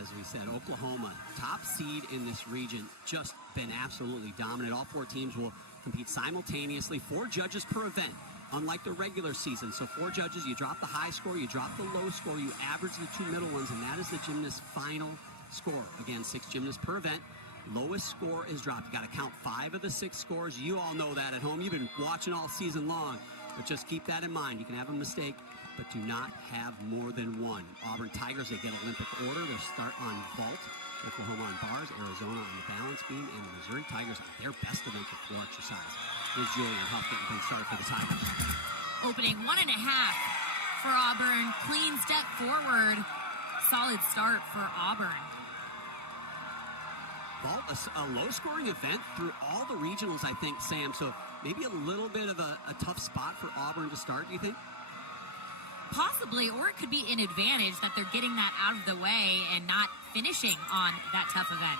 As we said, Oklahoma, top seed in this region, just been absolutely dominant. All 4 teams will compete simultaneously, 4 judges per event, unlike the regular season. So 4 judges, you drop the high score, you drop the low score, you average the 2 middle ones, and that is the gymnast's final score. Again, 6 gymnasts per event. Lowest score is dropped. You got to count 5 of the 6 scores. You all know that at home. You've been watching all season long, but just keep that in mind. You can have a mistake, but do not have more than 1. Auburn Tigers, they get Olympic order. They'll start on vault. Oklahoma on bars, Arizona on the balance beam, and the Missouri Tigers on their best event of floor exercise. Here's Julian Huff getting things started for the Tigers. Opening 1.5 for Auburn. Clean step forward. Solid start for Auburn. Vault, a low-scoring event through all the regionals, I think, Sam. So maybe a little bit of a tough spot for Auburn to start, do you think? Possibly, or it could be an advantage that they're getting that out of the way and not finishing on that tough event.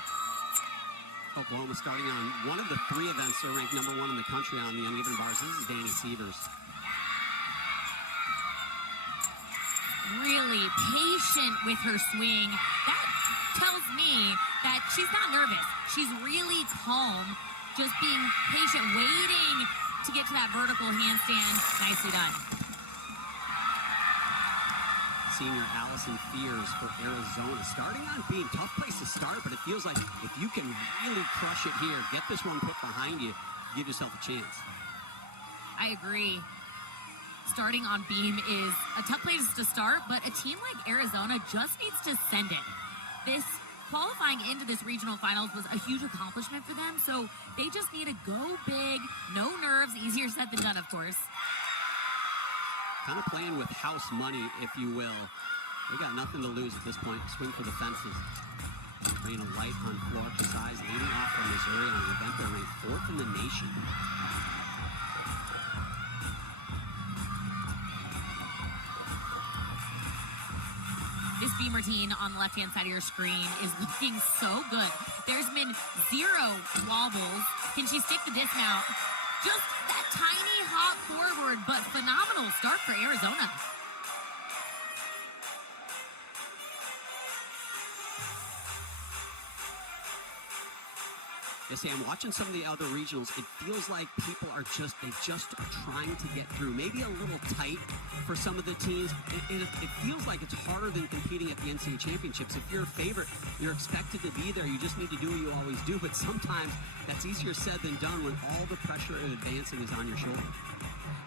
Oklahoma starting on one of the 3 events they're ranked number 1 in the country on the uneven bars. This is Danny Sievers. Really patient with her swing. That tells me that she's not nervous. She's really calm, just being patient, waiting to get to that vertical handstand. Nicely done. Senior Allison Fears for Arizona. Starting on being tough place to start, but it feels like if you can really crush it here, get this one put behind you, give yourself a chance. I agree. Starting on beam is a tough place to start, but a team like Arizona just needs to send it. This qualifying into this regional finals was a huge accomplishment for them, so they just need to go big, no nerves, easier said than done, of course. Kind of playing with house money, if you will. They got nothing to lose at this point. Swing for the fences. Raina Light on floor exercise, leading off from Missouri on an event that ranked 4th in the nation. This beam routine on the left-hand side of your screen is looking so good. There's been 0 wobbles. Can she stick the dismount? Just that tiny hop forward, but phenomenal start for Arizona. Yes, Sam, watching some of the other regionals, it feels like people are just trying to get through. Maybe a little tight for some of the teams. It feels like it's harder than competing at the NCAA championships. If you're a favorite, you're expected to be there. You just need to do what you always do. But sometimes that's easier said than done when all the pressure of advancing is on your shoulder.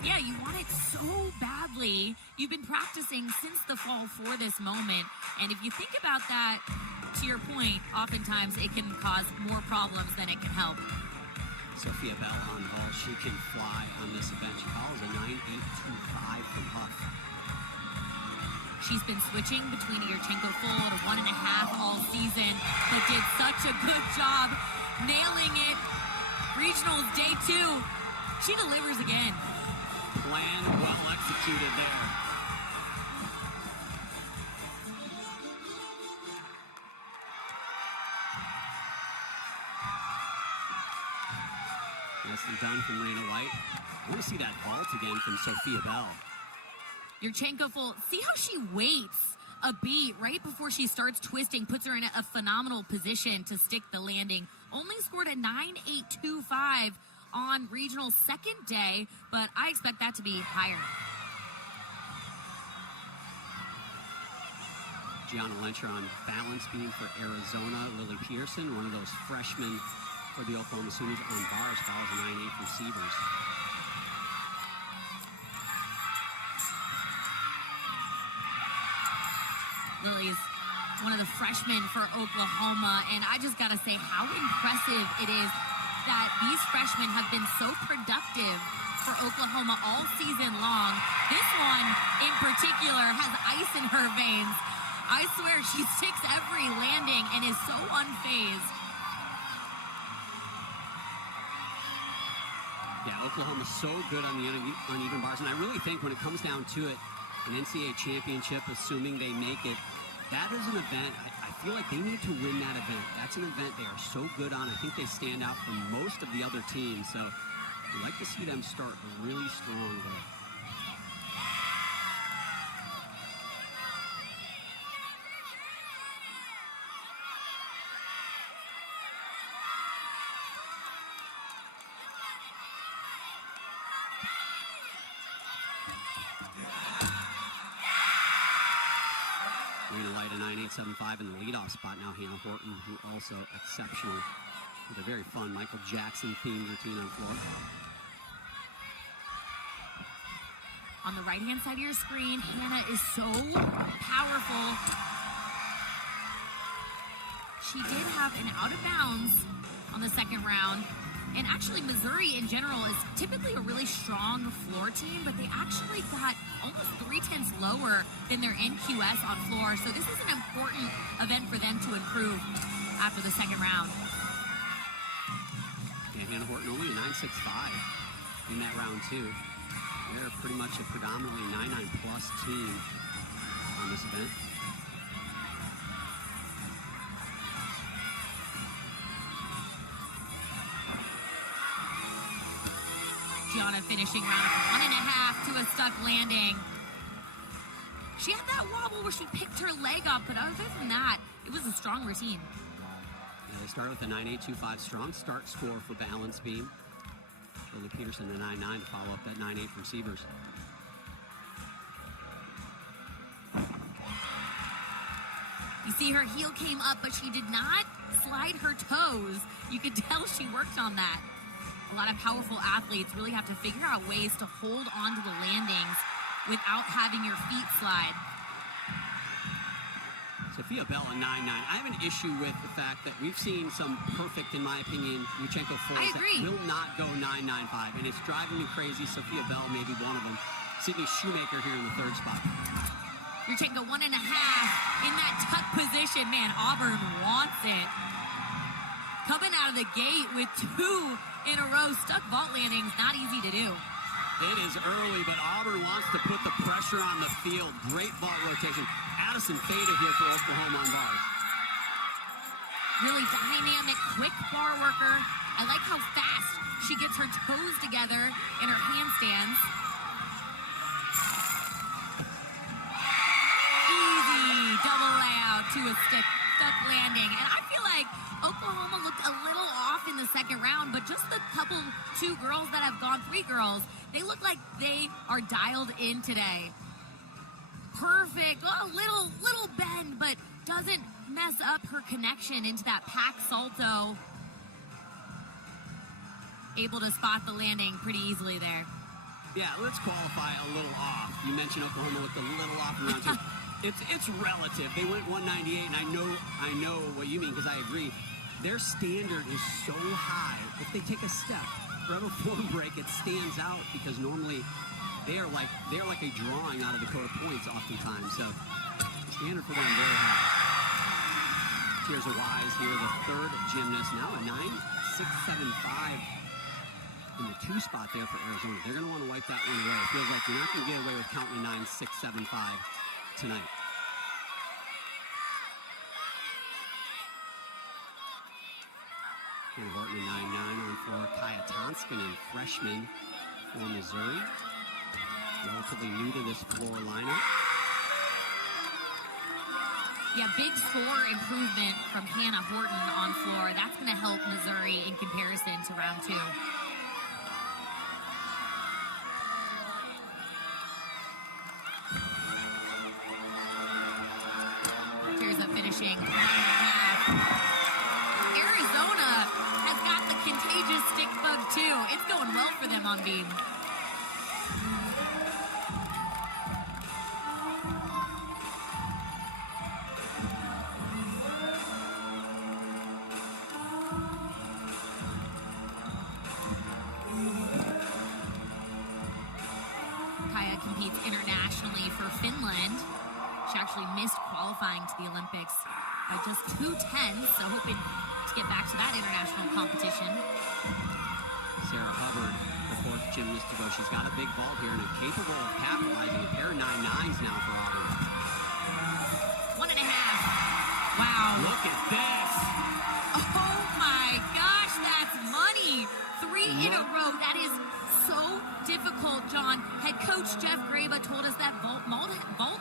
Yeah, you want it so badly. You've been practicing since the fall for this moment. And if you think about that, to your point, oftentimes it can cause more problems than it can help. Sophia Bell on ball. She can fly on this event. She follows a 9.825 from Huff. She's been switching between a Yurchenko full and a 1.5 all season, but did such a good job nailing it. Regionals day 2. She delivers again. Plan well executed there. Nicely done from Raina White. I want to see that vault again from Sophia Bell. Yurchenko full. See how she waits a beat right before she starts twisting, puts her in a phenomenal position to stick the landing. Only scored a 9.825 on regional second day, but I expect that to be higher. Gianna Lencher on balance beam for Arizona. Lily Pearson, one of those freshmen for the Oklahoma Sooners on bars, follows a 9.8 from Sievers. Lily's one of the freshmen for Oklahoma, and I just gotta say how impressive it is that these freshmen have been so productive for Oklahoma all season long. This one in particular has ice in her veins. I swear she sticks every landing and is so unfazed. Yeah, Oklahoma's so good on the uneven bars, and I really think when it comes down to it, an NCAA championship, assuming they make it, that is an event, I feel like they need to win that event. That's an event they are so good on. I think they stand out from most of the other teams, so I'd like to see them start really strong there. Rena Light, a 9.875 in the leadoff spot. Now Hannah Horton, who also exceptional with a very fun Michael Jackson-themed routine on floor. On the right-hand side of your screen, Hannah is so powerful. She did have an out of bounds on the second round. And actually, Missouri in general is typically a really strong floor team, but they actually got almost 0.3 lower than their NQS on floor. So this is an important event for them to improve after the second round. And Hannah Horton only a 9.65 in that round, too. They're pretty much a predominantly 9.9 plus team on this event. Gianna finishing round of 1.5 to a stuck landing. She had that wobble where she picked her leg up, but other than that, it was a strong routine. Yeah, they started with a 9.825 strong start score for balance beam. Shirley Peterson, a 9.9 to follow up that 9.8 from Sievers. You see her heel came up, but she did not slide her toes. You could tell she worked on that. A lot of powerful athletes really have to figure out ways to hold on to the landings without having your feet slide. Sophia Bell, a 9.9. I have an issue with the fact that we've seen some perfect, in my opinion, Yurchenko fours that will not go 9.95, and it's driving me crazy. Sophia Bell may be one of them. Sydney Shoemaker here in the third spot. Yurchenko 1.5 in that tuck position. Man, Auburn wants it. Coming out of the gate with 2 in a row stuck vault landings, not easy to do. It is early, but Auburn wants to put the pressure on the field. Great vault rotation. Addison Fada here for Oklahoma on bars. Really dynamic, quick bar worker. I like how fast she gets her toes together in her handstands. Easy double layout to a stuck landing. And I feel like Oklahoma looked a little off in the second round, but just the 2 girls that have gone, 3 girls, they look like they are dialed in today. Perfect, a little bend, but doesn't mess up her connection into that pack salto. Able to spot the landing pretty easily there. Yeah, let's qualify a little off. You mentioned Oklahoma looked a little off in round 2. It's relative. They went 198, and I know what you mean because I agree. Their standard is so high. If they take a step, for a form break, it stands out because normally they're like a drawing out of Dakota points oftentimes. So the standard for them very high. Here's a Wise here, the third gymnast, now a 9.675 in the 2 spot there for Arizona. They're going to want to wipe that one away. It feels like you're not going to get away with counting a 9.675 tonight. Hannah Horton, a 9.9 on floor. Kaya Tonskinen, freshman for Missouri. Relatively new to this floor lineup. Yeah, big score improvement from Hannah Horton on floor. That's going to help Missouri in comparison to round 2. Here's a finishing 9.5. Arizona has got the contagious stick bug too. It's going well for them on beam. Kaya competes internationally for Finland. She actually missed qualifying to the Olympics by just 2 tenths, so hoping to get back to that international competition. Sarah Hubbard, the 4th gymnast to go. She's got a big vault here and is capable of capitalizing. A pair of 9.9s now for Auburn. 1.5. Wow. Look at this. Oh my gosh, that's money. 3 in a row. That is so difficult, John. Head coach Jeff Graba told us that vault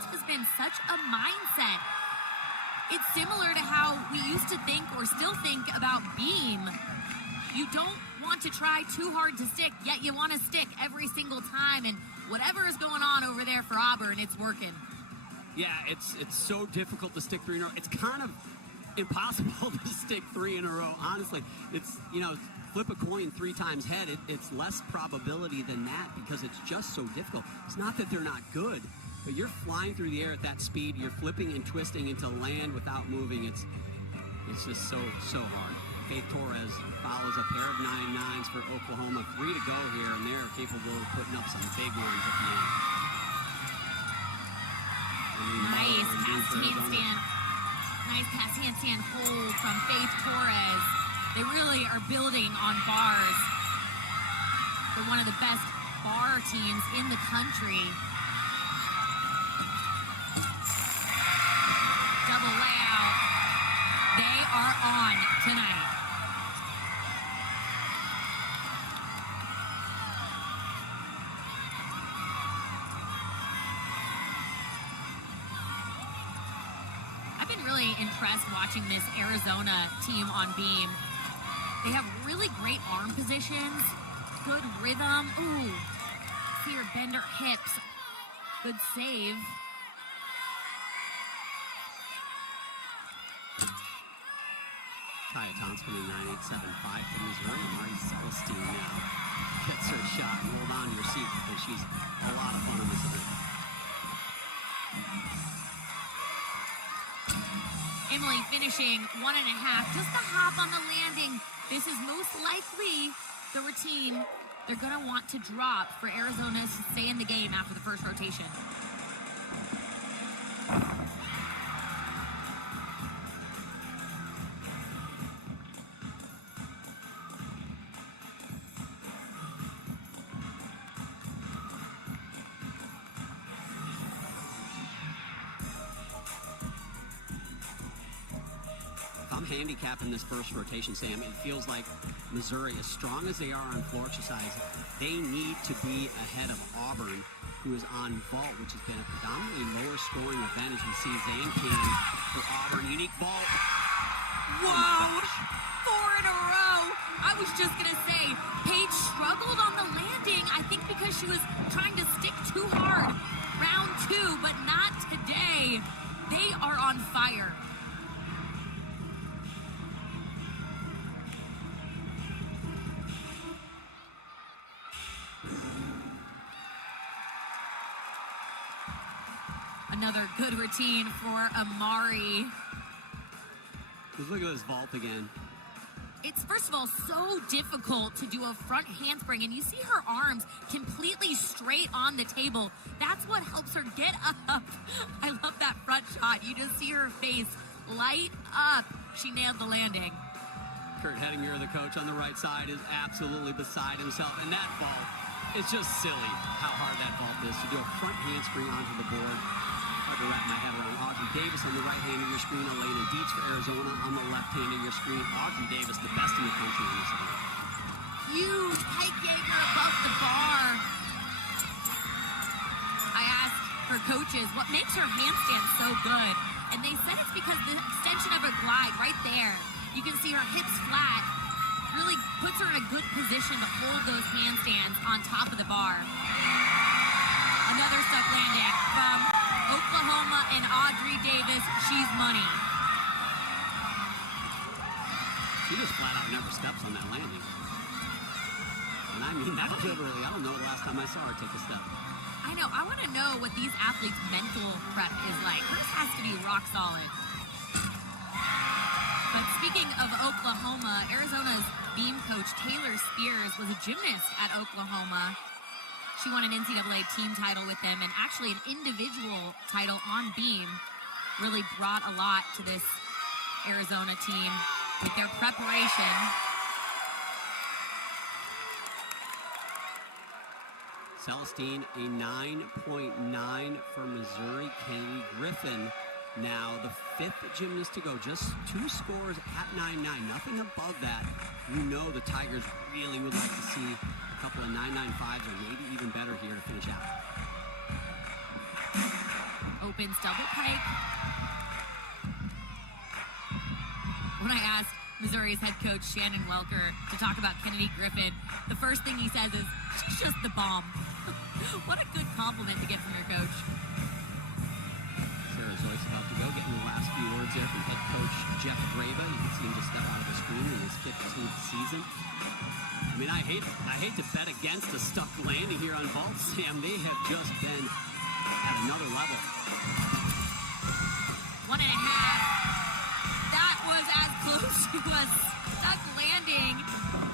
has been such a mindset. It's similar to how we used to think or still think about beam. You don't want to try too hard to stick, yet you want to stick every single time. And whatever is going on over there for Auburn, it's working. Yeah, it's so difficult to stick 3 in a row. It's kind of impossible to stick 3 in a row, honestly. It's, flip a coin 3 times head, it's less probability than that because it's just so difficult. It's not that they're not good, but you're flying through the air at that speed. You're flipping and twisting into land without moving. It's just so hard. Faith Torres follows a pair of 9-9s for Oklahoma. 3 to go here, and they're capable of putting up some big ones at the end. Nice cast handstand hold from Faith Torres. They really are building on bars. They're one of the best bar teams in the country. Double layout. They are on tonight. I've been really impressed watching this Arizona team on beam. They have really great arm positions, good rhythm. Ooh, see her bend her hips. Good save. Kaya Thompson in 9875 from Missouri. Mari Celestine now gets her shot. Hold on to your seat because she's a lot of fun in this event. Emily finishing 1.5, just a hop on the landing. This is most likely the routine they're going to want to drop for Arizona to stay in the game after the first rotation. I'm handicapping this first rotation, Sam. It feels like Missouri, as strong as they are on floor exercise, they need to be ahead of Auburn, who is on vault, which has been a predominantly lower scoring event. As we see Zane King for Auburn. Unique vault. Whoa! 4 in a row. I was just going to say, Paige struggled on the landing, I think because she was trying to stick too hard. Round 2, but not today. They are on fire. Another good routine for Amari. Just look at this vault again. It's, first of all, so difficult to do a front handspring, and you see her arms completely straight on the table. That's what helps her get up. I love that front shot. You just see her face light up. She nailed the landing. Kurt Hettinger, the coach on the right side, is absolutely beside himself. And that vault is just silly how hard that vault is. To do a front handspring onto the board. Hard to wrap my head around. Audrey Davis on the right hand of your screen. Elena Dietz for Arizona on the left hand of your screen. Audrey Davis, the best in the country in this event. Huge Pike Jaeger above the bar. I asked her coaches what makes her handstand so good. And they said it's because the extension of her glide right there. You can see her hips flat. Really puts her in a good position to hold those handstands on top of the bar. Another stuck landing from Oklahoma and Audrey Davis. She's money. She just flat out never steps on that landing. And I mean that literally. I don't know the last time I saw her take a step. I know. I want to know what these athletes' mental prep is like. Hers has to be rock solid. But speaking of Oklahoma, Arizona's beam coach Taylor Spears was a gymnast at Oklahoma. She won an NCAA team title with them, and actually an individual title on beam. Really brought a lot to this Arizona team with their preparation. Celestine, a 9.9 for Missouri. Kennedy Griffin, now the 5th gymnast to go. Just 2 scores at 9.9. Nothing above that. You know the Tigers really would like to see a couple of 9.95s or maybe even better here to finish out. Opens double pike. When I asked Missouri's head coach Shannon Welker to talk about Kennedy Griffin, the first thing he says is, she's just the bomb. What a good compliment to get from your coach. Zoyce about to go, getting the last few words there from head coach Jeff Graba. You can see him just step out of the screen in his 15th season. I mean, I hate to bet against a stuck landing here on vault, Sam. They have just been at another level. 1.5. That was as close to a stuck landing.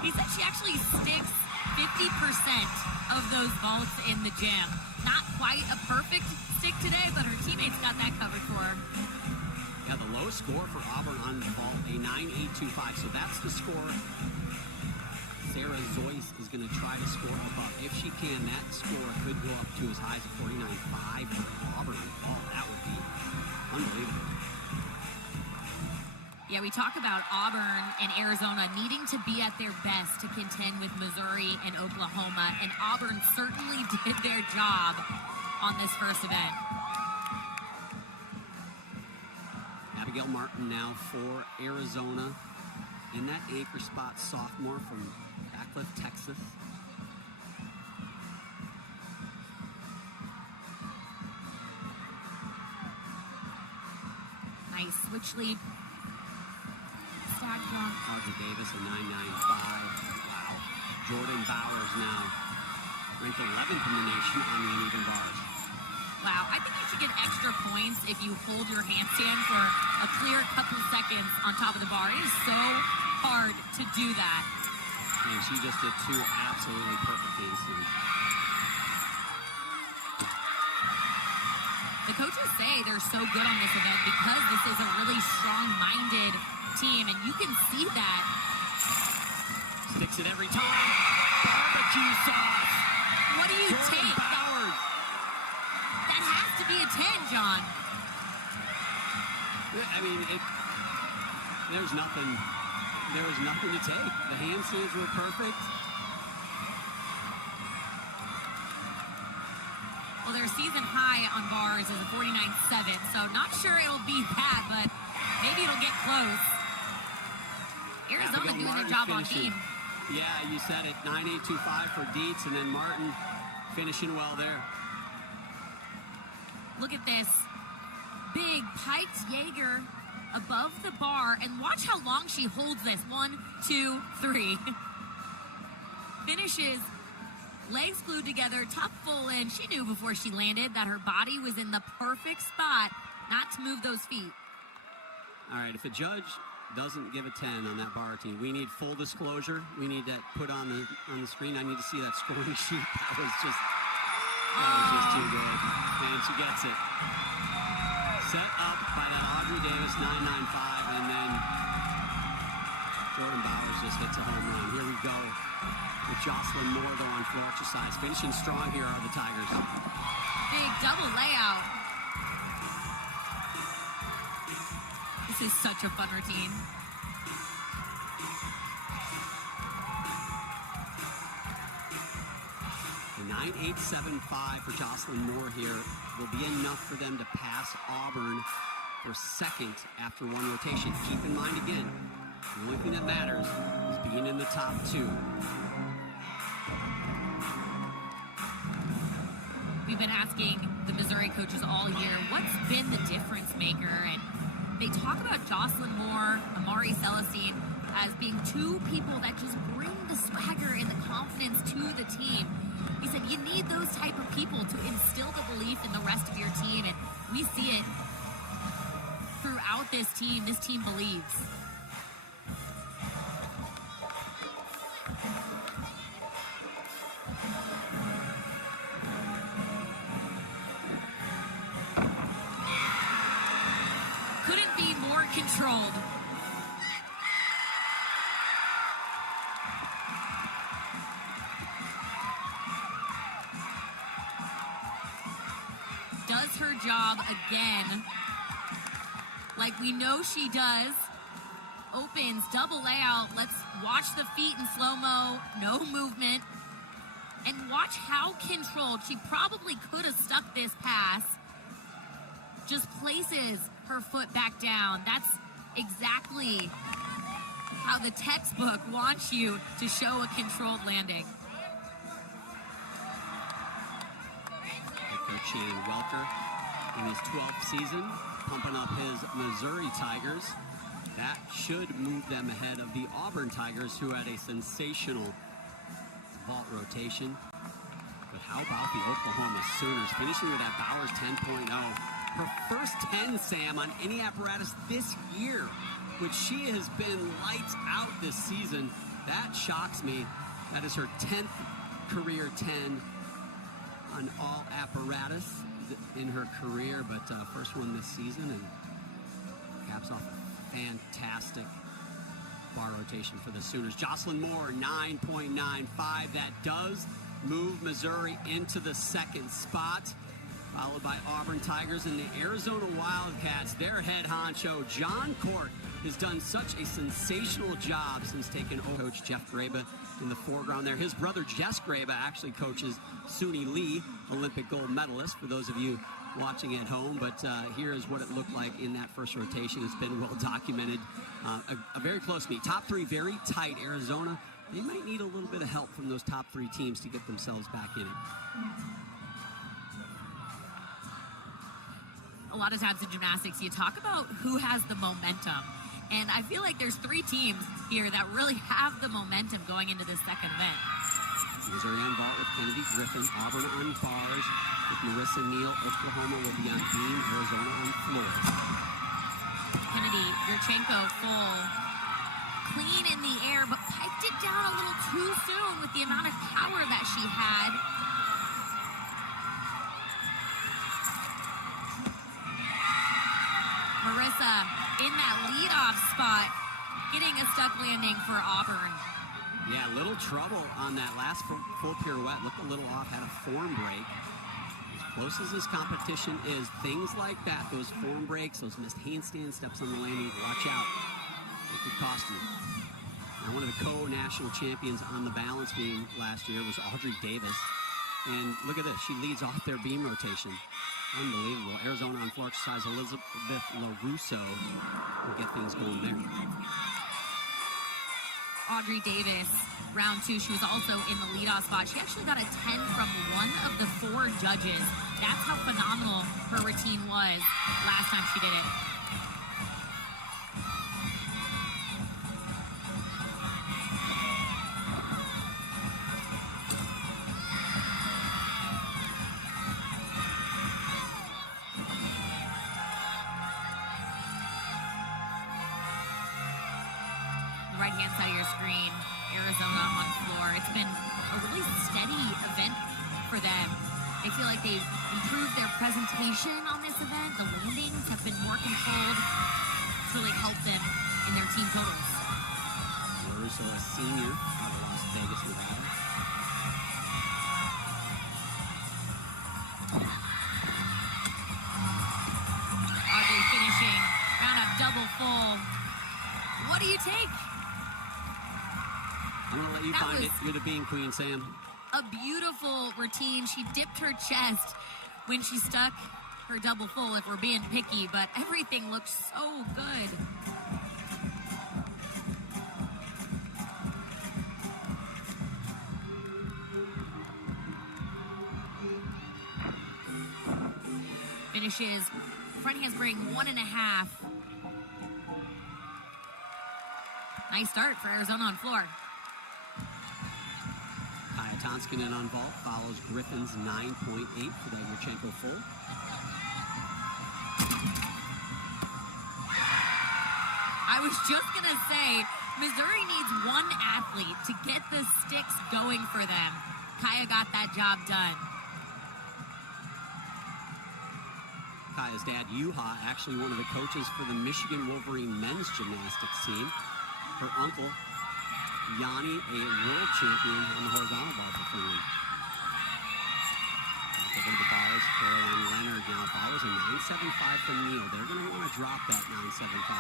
He said she actually sticks 50% of those vaults in the gym. Not quite a perfect stick today, but her teammates got that covered for her. Yeah, the low score for Auburn on the vault, a 9.825. So that's the score Sarah Zoyce is going to try to score above. If she can, that score could go up to as high as 49.5 for Auburn on the vault. That would be unbelievable. Yeah, we talk about Auburn and Arizona needing to be at their best to contend with Missouri and Oklahoma, and Auburn certainly did their job on this first event. Abigail Martin now for Arizona in that anchor spot, sophomore from Backcliff, Texas. Nice switch leap. Stag jump. Audrey Davis, a 9.95. Wow. Jordan Bowers now ranked 11th in the nation on the uneven bars. Wow, I think you should get extra points if you hold your handstand for a clear couple seconds on top of the bar. It is so hard to do that. And she just did 2 absolutely perfect handstands. The coaches say they're so good on this event because this is a really strong-minded team, and you can see that. Sticks it every time. Barbecue sauce. What do you Jordan take? Bowers. That has to be a 10, John. I mean, there was nothing to take. The handstands were perfect. Well, their season high on bars is a 49.7, so not sure it'll be that, but maybe it'll get close. Arizona doing their job on beam. Yeah, you said it. 9.825 for Dietz, and then Martin finishing well there. Look at this. Big piked Jaeger above the bar, and watch how long she holds this. 1, 2, 3. Finishes, legs glued together, tuck full in. She knew before she landed that her body was in the perfect spot not to move those feet. All right, if a judge doesn't give a 10 on that bar routine, we need full disclosure. We need that put on the screen. I need to see that scoring sheet. That was just too good. And she gets it. Set up by that Audrey Davis 9.95, and then Jordan Bowers just hits a home run. Here we go with Jocelyn Moore, though, on floor exercise. Finishing strong here are the Tigers. Big double layout. This is such a fun routine. The 9.875 for Jocelyn Moore here will be enough for them to pass Auburn for second after one rotation. Keep in mind again, the only thing that matters is being in the top 2. We've been asking the Missouri coaches all year, what's been the difference maker? And they talk about Jocelyn Moore, Amari Celestine as being 2 people that just bring the swagger and the confidence to the team. He said you need those type of people to instill the belief in the rest of your team, and we see it throughout this team. This team believes. Couldn't be more controlled. Does her job again, like we know she does. Opens, double layout. Let's watch the feet in slow-mo. No movement. And watch how controlled. She probably could have stuck this pass. Just places her foot back down. That's exactly how the textbook wants you to show a controlled landing. Head coach Shannon Welker in his 12th season pumping up his Missouri Tigers. That should move them ahead of the Auburn Tigers, who had a sensational vault rotation. But how about the Oklahoma Sooners finishing with that Bowers 10.0? Her first 10, Sam, on any apparatus this year, which she has been lights out this season. That shocks me. That is her 10th career 10 on all apparatus in her career, but first one this season, and caps off a fantastic bar rotation for the Sooners. Jocelyn Moore, 9.95. That does move Missouri into the second spot, followed by Auburn Tigers and the Arizona Wildcats. Their head honcho, John Court, has done such a sensational job since taking over. Coach Jeff Graba in the foreground there. His brother Jess Graba actually coaches Suni Lee, Olympic gold medalist, for those of you watching at home. But here is what it looked like in that first rotation. It's been well documented. A very close meet. Top three very tight. Arizona, they might need a little bit of help from those top three teams to get themselves back in it. A lot of times in gymnastics, you talk about who has the momentum. And I feel like there's three teams here that really have the momentum going into this second event. Missouri on vault with Kennedy Griffin. Auburn on bars with Marissa Neal. Oklahoma will be on beam. Arizona on floor. Kennedy, Yurchenko full. Clean in the air, but piped it down a little too soon with the amount of power that she had. Marissa in that leadoff spot, getting a stuck landing for Auburn. Yeah, a little trouble on that last full pirouette. Looked a little off, had a form break. As close as this competition is, things like that, those form breaks, those missed handstand steps on the landing, watch out. It could cost you. Now, one of the co-national champions on the balance beam last year was Audrey Davis. And look at this, she leads off their beam rotation. Unbelievable. Arizona on floor exercise, Elizabeth LaRusso will get things going there. Audrey Davis, round two, she was also in the leadoff spot. She actually got a 10 from one of the four judges. That's how phenomenal her routine was last time she did it. Right-hand side of your screen, Arizona on floor. It's been a really steady event for them. They feel like they've improved their presentation on this event. The landings have been more controlled. It's really helped them in their team totals. LaRusso, a senior out of Las Vegas, Nevada. Audrey finishing round up double full. What do you take? I'm going to let you find it. You're the beam queen, Sam. A beautiful routine. She dipped her chest when she stuck her double full, if we're being picky, but everything looked so good. Finishes front handspring 1.5. Nice start for Arizona on floor. Kaya Tonskinen on vault follows Griffin's 9.8 for that Yurchenko full. I was just going to say, Missouri needs one athlete to get the sticks going for them. Kaya got that job done. Kaya's dad, Yuha, actually one of the coaches for the Michigan Wolverine men's gymnastics team. Her uncle, Yanni, a world champion on the horizontal bar for Finland. Over the bars, Caroline Leonard now follows a 9.75 from Neal. They're going to want to drop that 9.75.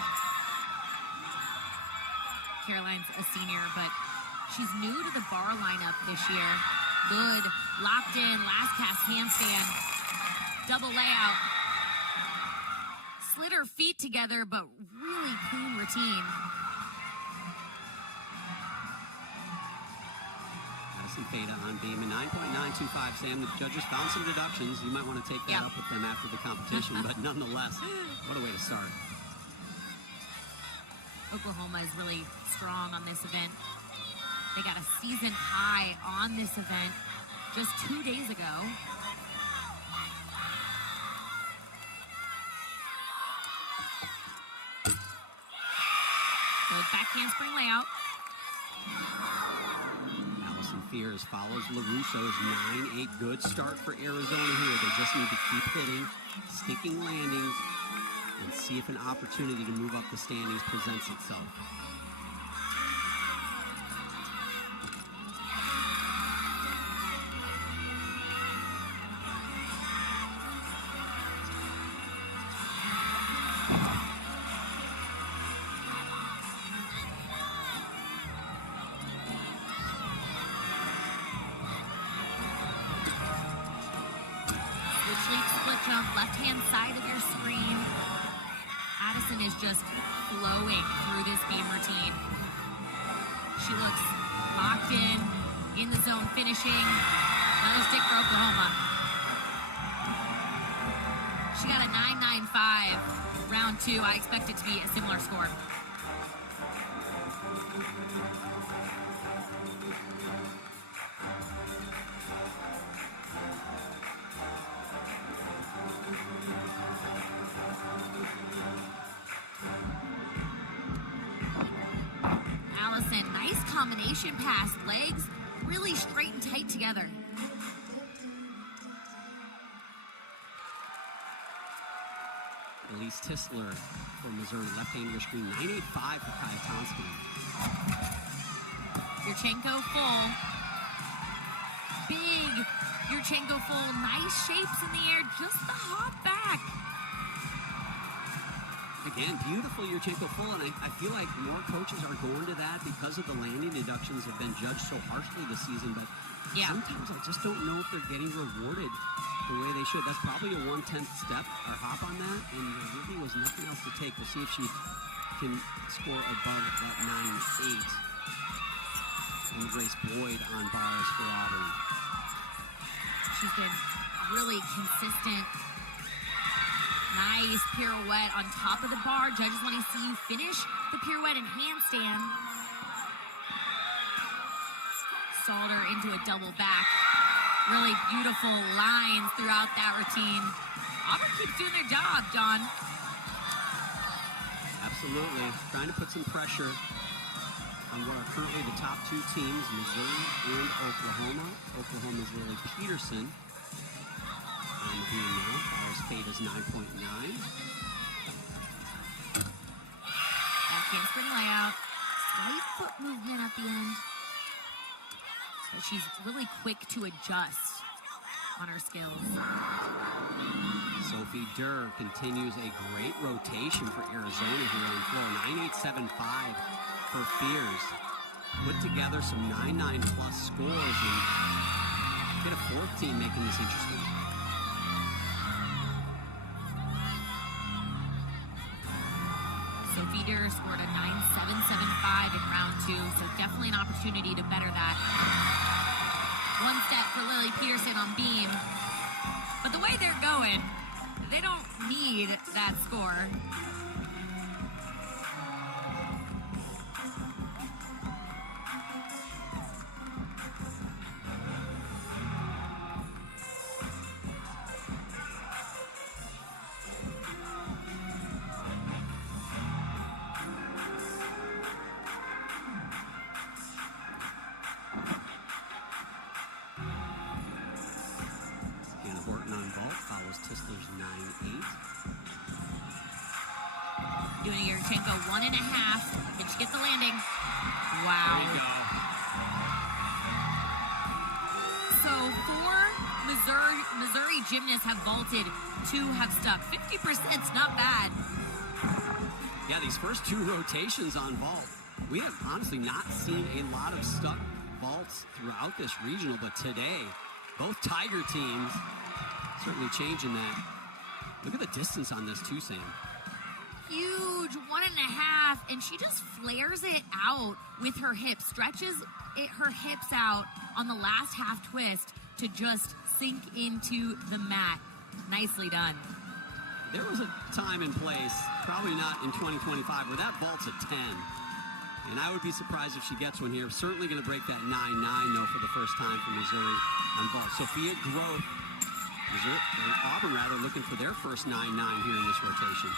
Caroline's a senior, but she's new to the bar lineup this year. Good, locked in, last cast handstand, double layout. Slid her feet together, but really clean routine. Got a Allison Fada on beam. And 9.925, Sam. The judges found some deductions. You might want to take that up with them after the competition. But nonetheless, what a way to start. Oklahoma is really strong on this event. They got a season high on this event just 2 days ago. Good back handspring layout. Allison Fears follows LaRusso's 9-8. Good start for Arizona here. They just need to keep hitting, sticking landings, and see if an opportunity to move up the standings presents itself. Split jump, left-hand side of your screen. Addison is just flowing through this beam routine. She looks locked in the zone, finishing. Another stick for Oklahoma. She got a 9.95 round 2. I expect it to be a similar score. Combination pass, legs really straight and tight together. Elise Tisler for Missouri, left-hand of your screen, 9.85 for Kaya Tonsky. Yurchenko full. Big Yurchenko full. Nice shapes in the air, just the hop back. Again, beautiful Yurchenko full, and I feel like more coaches are going to that because of the landing deductions have been judged so harshly this season, but sometimes I just don't know if they're getting rewarded the way they should. That's probably a 1/10 step or hop on that, and there really was nothing else to take. We'll see if she can score above that 9.8. And Grace Boyd on bars for Auburn. She's been really consistent. Nice pirouette on top of the bar. Judges want to see you finish the pirouette and handstand. Stalled her into a double back. Really beautiful lines throughout that routine. Auburn keeps doing their job, John. Absolutely. Trying to put some pressure on what are currently the top two teams, Missouri and Oklahoma. Oklahoma's Lily Peterson on the beam now. As Fada's 9.9. Back handspring layout. Slight foot movement at the end. So she's really quick to adjust on her skills. Sophie Durr continues a great rotation for Arizona here on the floor. 9.875 for Fears. Put together some 9.9 plus scores and get a fourth team making this interesting. Sophie Durr scored a 9.775 in round 2, so definitely an opportunity to better that. One step for Lily Peterson on beam. But the way they're going, they don't need that score. Tisler's 9.8. Doing a Yurchenko 1.5. Did she get the landing? Wow. There you go. So 4 Missouri gymnasts have vaulted, 2 have stuck. 50% is not bad. Yeah, these first 2 rotations on vault, we have honestly not seen a lot of stuck vaults throughout this regional, but today, both Tiger teams certainly changing that. Look at the distance on this too, Sam. Huge, 1.5, and she just flares it out with her hips, stretches her hips out on the last half twist to just sink into the mat. Nicely done. There was a time and place, probably not in 2025, where that vault's a 10. And I would be surprised if she gets one here. Certainly going to break that 9-9, though, for the first time for Missouri on vault. Sophia Groth, Auburn, looking for their first 9-9 here in this rotation.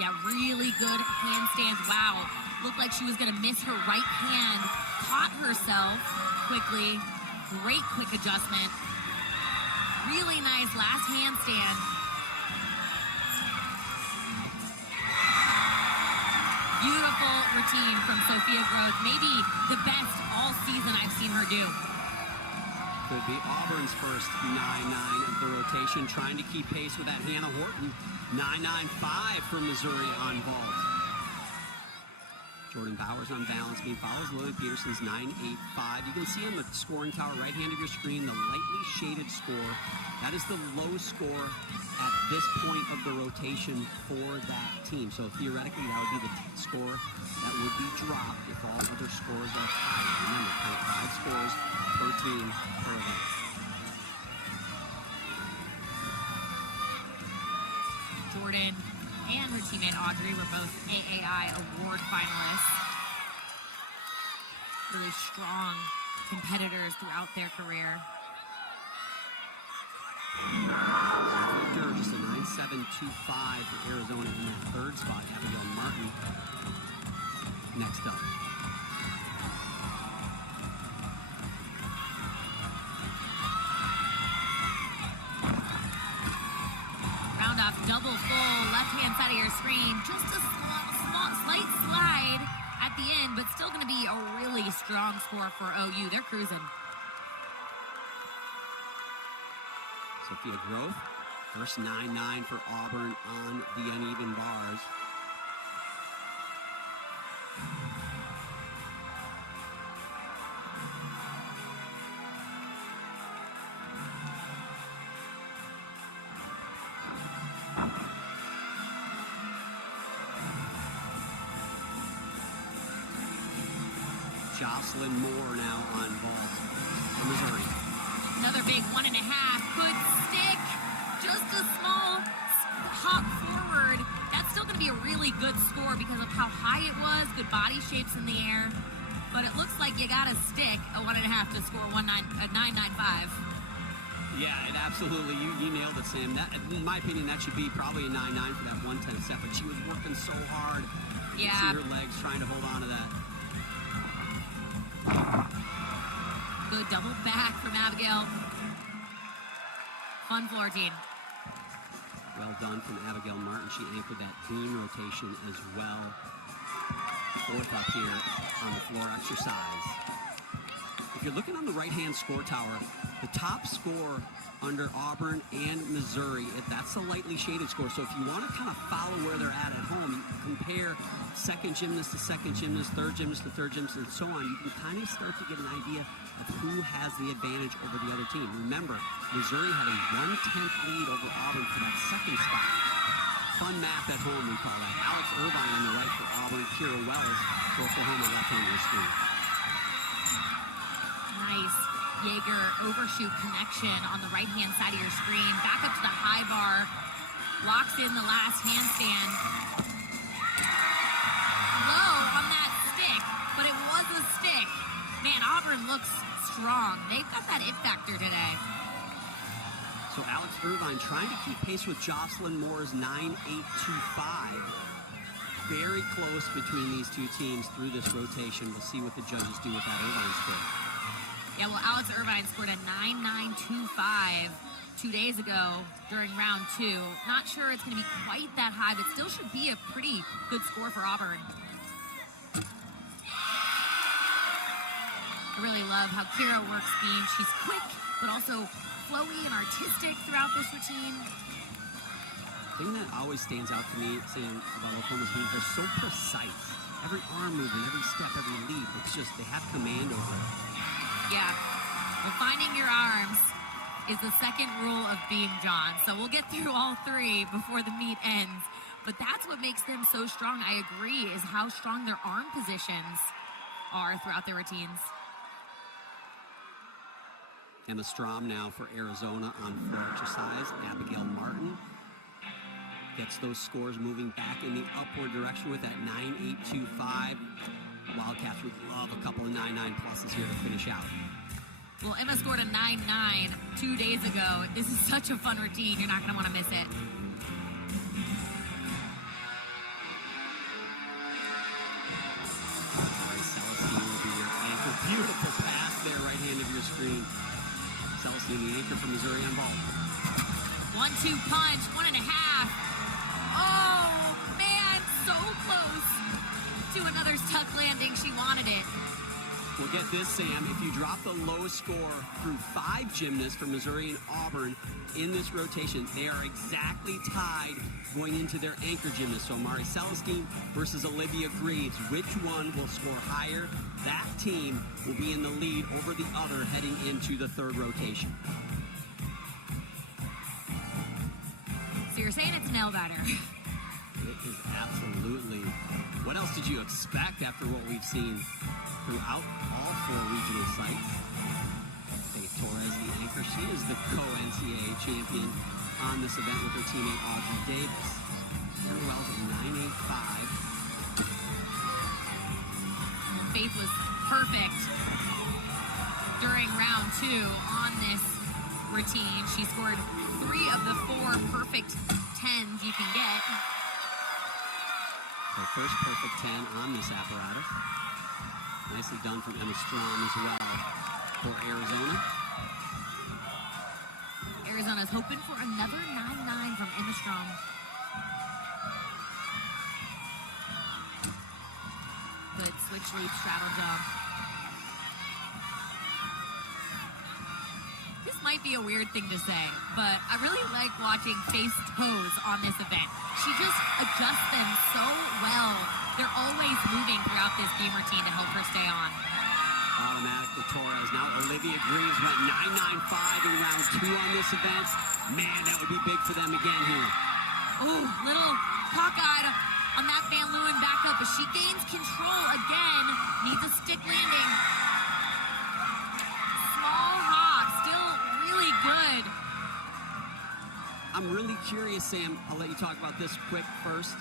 Yeah, really good handstands. Wow. Looked like she was going to miss her right hand. Caught herself quickly. Great quick adjustment. Really nice last handstand. Beautiful routine from Sophia Groth. Maybe the best all season I've seen her do. Could be Auburn's first 9-9 of the rotation, trying to keep pace with that Hannah Horton. 9-9-5 for Missouri on vault. Jordan Bowers on balance beam follows Lily Peterson's 9-8-5. You can see on the scoring tower right hand of your screen the lightly shaded score. That is the low score at this point of the rotation for that team. So theoretically, that would be the score that would be dropped if all other scores are tied. Remember, 5 scores per team per event. Jordan and her teammate Audrey were both AAI award finalists. Really strong competitors throughout their career. Victor, just a 9.725 for Arizona in that third spot. Abigail Martin next up. Round off double full, left-hand side of your screen. Just a small, slight slide at the end, but still going to be a really strong score for OU. They're cruising. Sophia Groth, first 9-9 for Auburn on the uneven bars. Jocelyn Moore now on vault for Missouri. Another big 1.5. Could stick. Just a small hop forward. That's still going to be a really good score because of how high it was. Good body shapes in the air. But it looks like you got to stick a 1.5 to score a 9.95. Yeah, it absolutely. You nailed it, Sam. That, in my opinion, that should be probably a 9-9 for that 110 set. But she was working so hard. You Yeah. see her legs trying to hold on to that. Good double back from Abigail. Fun floor routine. Well done from Abigail Martin. She anchored that beam rotation as well. Fourth up here on the floor exercise. If you're looking on the right-hand score tower, the top score under Auburn and Missouri, that's a lightly shaded score. So if you want to kind of follow where they're at home, you compare second gymnast to second gymnast, third gymnast to third gymnast, and so on, you can kind of start to get an idea of who has the advantage over the other team. Remember, Missouri had a 1/10 lead over Auburn for that second spot. Fun math at home, we call that. Alex Irvine on the right for Auburn, Kira Wells for Oklahoma, left-hand of the screen. Nice Jaeger overshoot connection on the right-hand side of your screen. Back up to the high bar. Locks in the last handstand. Low on that stick, but it was a stick. Man, Auburn looks strong. They've got that it factor today. So Alex Irvine trying to keep pace with Jocelyn Moore's 9.825. Very close between these two teams through this rotation. We'll see what the judges do with that Irvine score. Yeah, well, Alex Irvine scored a 9.925 2 days ago during round 2. Not sure it's going to be quite that high, but still should be a pretty good score for Auburn. I really love how Kira works beam. She's quick, but also flowy and artistic throughout this routine. The thing that always stands out to me, Sam, about Oklahoma's beams, they're so precise. Every arm movement, every step, every leap, it's just, they have command over it. Yeah. Well, finding your arms is the second rule of beam, John. So we'll get through all three before the meet ends. But that's what makes them so strong, I agree, is how strong their arm positions are throughout their routines. Emma Strom now for Arizona on floor exercise. Abigail Martin gets those scores moving back in the upward direction with that 9.825. Wildcats would love a couple of 9.9 pluses here to finish out. Well, Emma scored a 9.9 2 days ago. This is such a fun routine. You're not going to want to miss it. Celestine will be your anchor. Beautiful pass there, right hand of your screen. Celestine, the anchor from Missouri on ball. 1-2 punch, 1.5. Oh, man, so close to another tuck landing. She wanted it. Well, get this, Sam. If you drop the lowest score through 5 gymnasts from Missouri and Auburn in this rotation, they are exactly tied going into their anchor gymnast. So Amari Celestine versus Olivia Greaves. Which one will score higher? That team will be in the lead over the other heading into the third rotation. So you're saying it's nail biter. It is absolutely. What else did you expect after what we've seen throughout all 4 regional sites? Faith Torres, the anchor. She is the co-NCAA champion on this event with her teammate Audrey Davis. Very well at 9.85. Well, Faith was perfect during round 2 on this routine. She scored 3 of the 4 perfect 10s you can get. Her first perfect 10 on this apparatus. Nicely done from Emma Strom as well for Arizona. Arizona's hoping for another 9.9 from Emma Strom. Good switch loop straddle jump. This might be a weird thing to say, but I really like watching Faith's toes on this event. She just adjusts them so well. They're always moving throughout this game routine to help her stay on. Automatic with Torres. Now Olivia Greaves went 9.95 in round 2 on this event. Man, that would be big for them again here. Oh, little cockeyed on that Van Leeuwen backup, but she gains control again. Needs a stick landing. Small hop, still really good. I'm really curious, Sam. I'll let you talk about this quick first.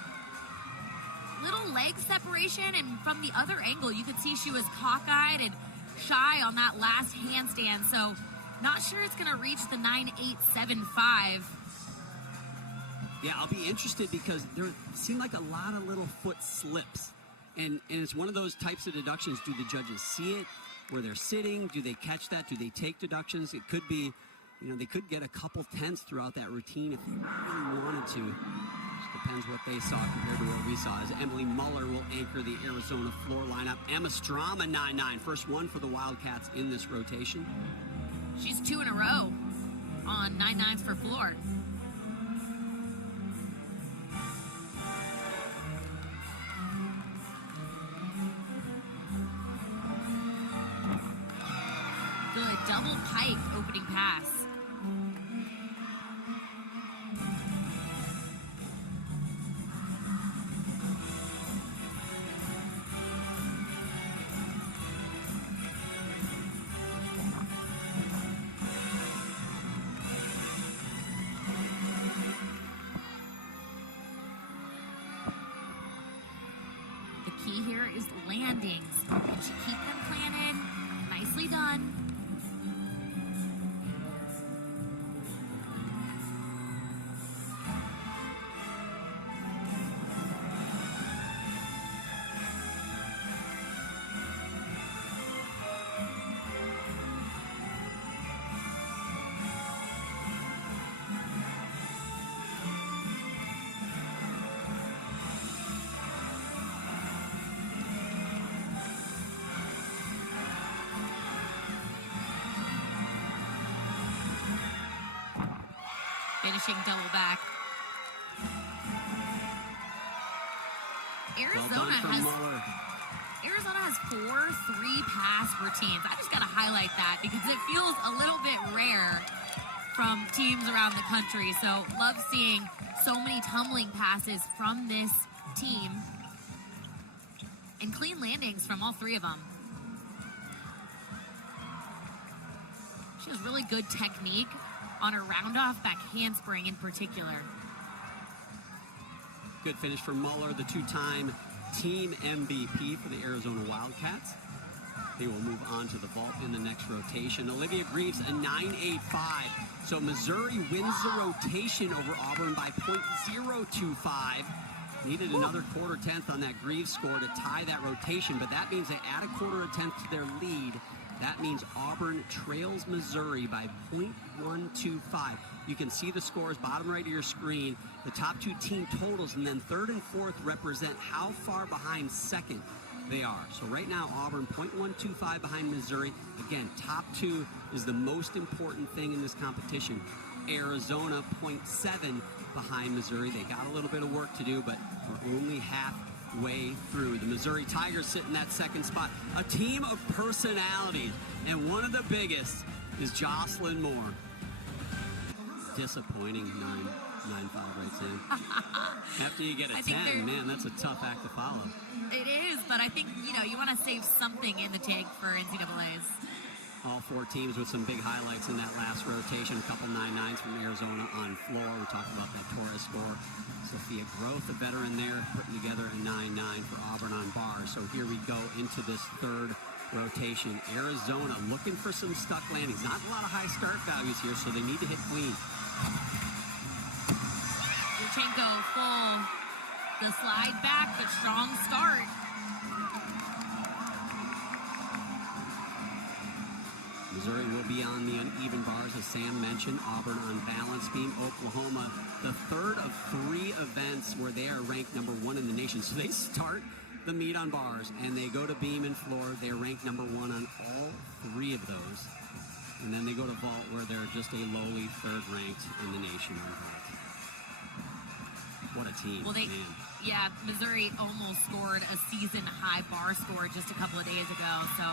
Little leg separation, and from the other angle, you could see she was cockeyed and shy on that last handstand, so not sure it's going to reach the 9.875. Yeah, I'll be interested because there seem like a lot of little foot slips, and it's one of those types of deductions. Do the judges see it where they're sitting? Do they catch that? Do they take deductions? It could be, they could get a couple tenths throughout that routine if they really wanted to. Depends what they saw compared to what we saw. As Emily Muller will anchor the Arizona floor lineup. Emma Strom, a 9.9. First one for the Wildcats in this rotation. She's 2 in a row on 9.9s for floor. Good double pike opening pass. Key here is landings. Can she keep them planted? Nicely done. Finishing double back. Arizona has 4 3-pass routines. I just got to highlight that because it feels a little bit rare from teams around the country. So love seeing so many tumbling passes from this team and clean landings from all 3 of them. She has really good technique on her round-off back handspring in particular. Good finish for Muller, the two-time team MVP for the Arizona Wildcats. They will move on to the vault in the next rotation. Olivia Greaves, a 9.85. So Missouri wins the rotation over Auburn by .025. Needed another quarter tenth on that Greaves score to tie that rotation, but that means they add a quarter tenth to their lead. That means Auburn trails Missouri by .125. You can see the scores bottom right of your screen, the top two team totals, and then third and fourth represent how far behind second they are. So right now, Auburn .125 behind Missouri. Again, top two is the most important thing in this competition. Arizona .7 behind Missouri. They got a little bit of work to do, but we're only halfway through. The Missouri Tigers sit in that second spot. A team of personalities, and one of the biggest is Jocelyn Moore. Disappointing 9.5 right, Sam? After you get a 10, man, that's a tough act to follow. It is, but I think, you want to save something in the tank for NCAAs. All four teams with some big highlights in that last rotation. A couple 9.9s from Arizona on floor. We talked about that Torres score. Sophia Groth, a veteran there, putting together a 9.9 for Auburn on bars. So here we go into this third rotation. Arizona looking for some stuck landings. Not a lot of high start values here, so they need to hit clean. Yurchenko full. The slide back, the strong start. Missouri will be on the uneven bars, as Sam mentioned. Auburn on balance beam. Oklahoma, the third of three events where they are ranked number one in the nation. So they start the meet on bars, and they go to beam and floor. They're ranked number one on all three of those. And then they go to vault, where they're just a lowly third ranked in the nation on vault. What a team, man. Yeah, Missouri almost scored a season-high bar score just a couple of days ago. So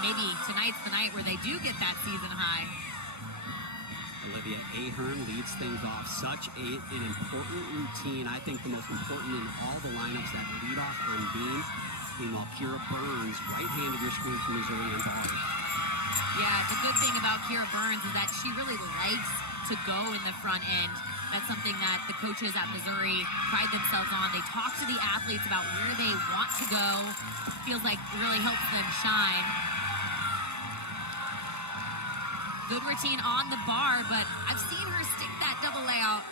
maybe tonight's the night where they do get that season high. Olivia Ahern leads things off. Such an important routine. I think the most important in all the lineups, that lead off on beam. Meanwhile, Kira Burns, right hand of your screen from Missouri on bars. Yeah, the good thing about Kira Burns is that she really likes to go in the front end. That's something that the coaches at Missouri pride themselves on. They talk to the athletes about where they want to go. Feels like it really helps them shine. Good routine on the bar, but I've seen her stick that double layout.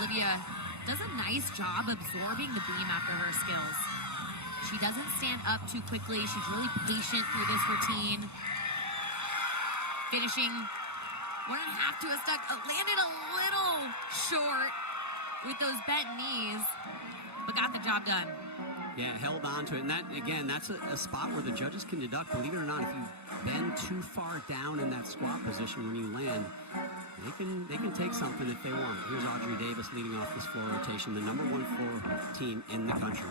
Olivia does a nice job absorbing the beam after her skills. She doesn't stand up too quickly. She's really patient through this routine. Finishing 1.5 to a stuck. Landed a little short with those bent knees, but got the job done. Yeah, held on to it. And that, again, that's a spot where the judges can deduct. Believe it or not, if you bend too far down in that squat position when you land, they can take something if they want. Here's Audrey Davis leading off this floor rotation, the number one floor team in the country.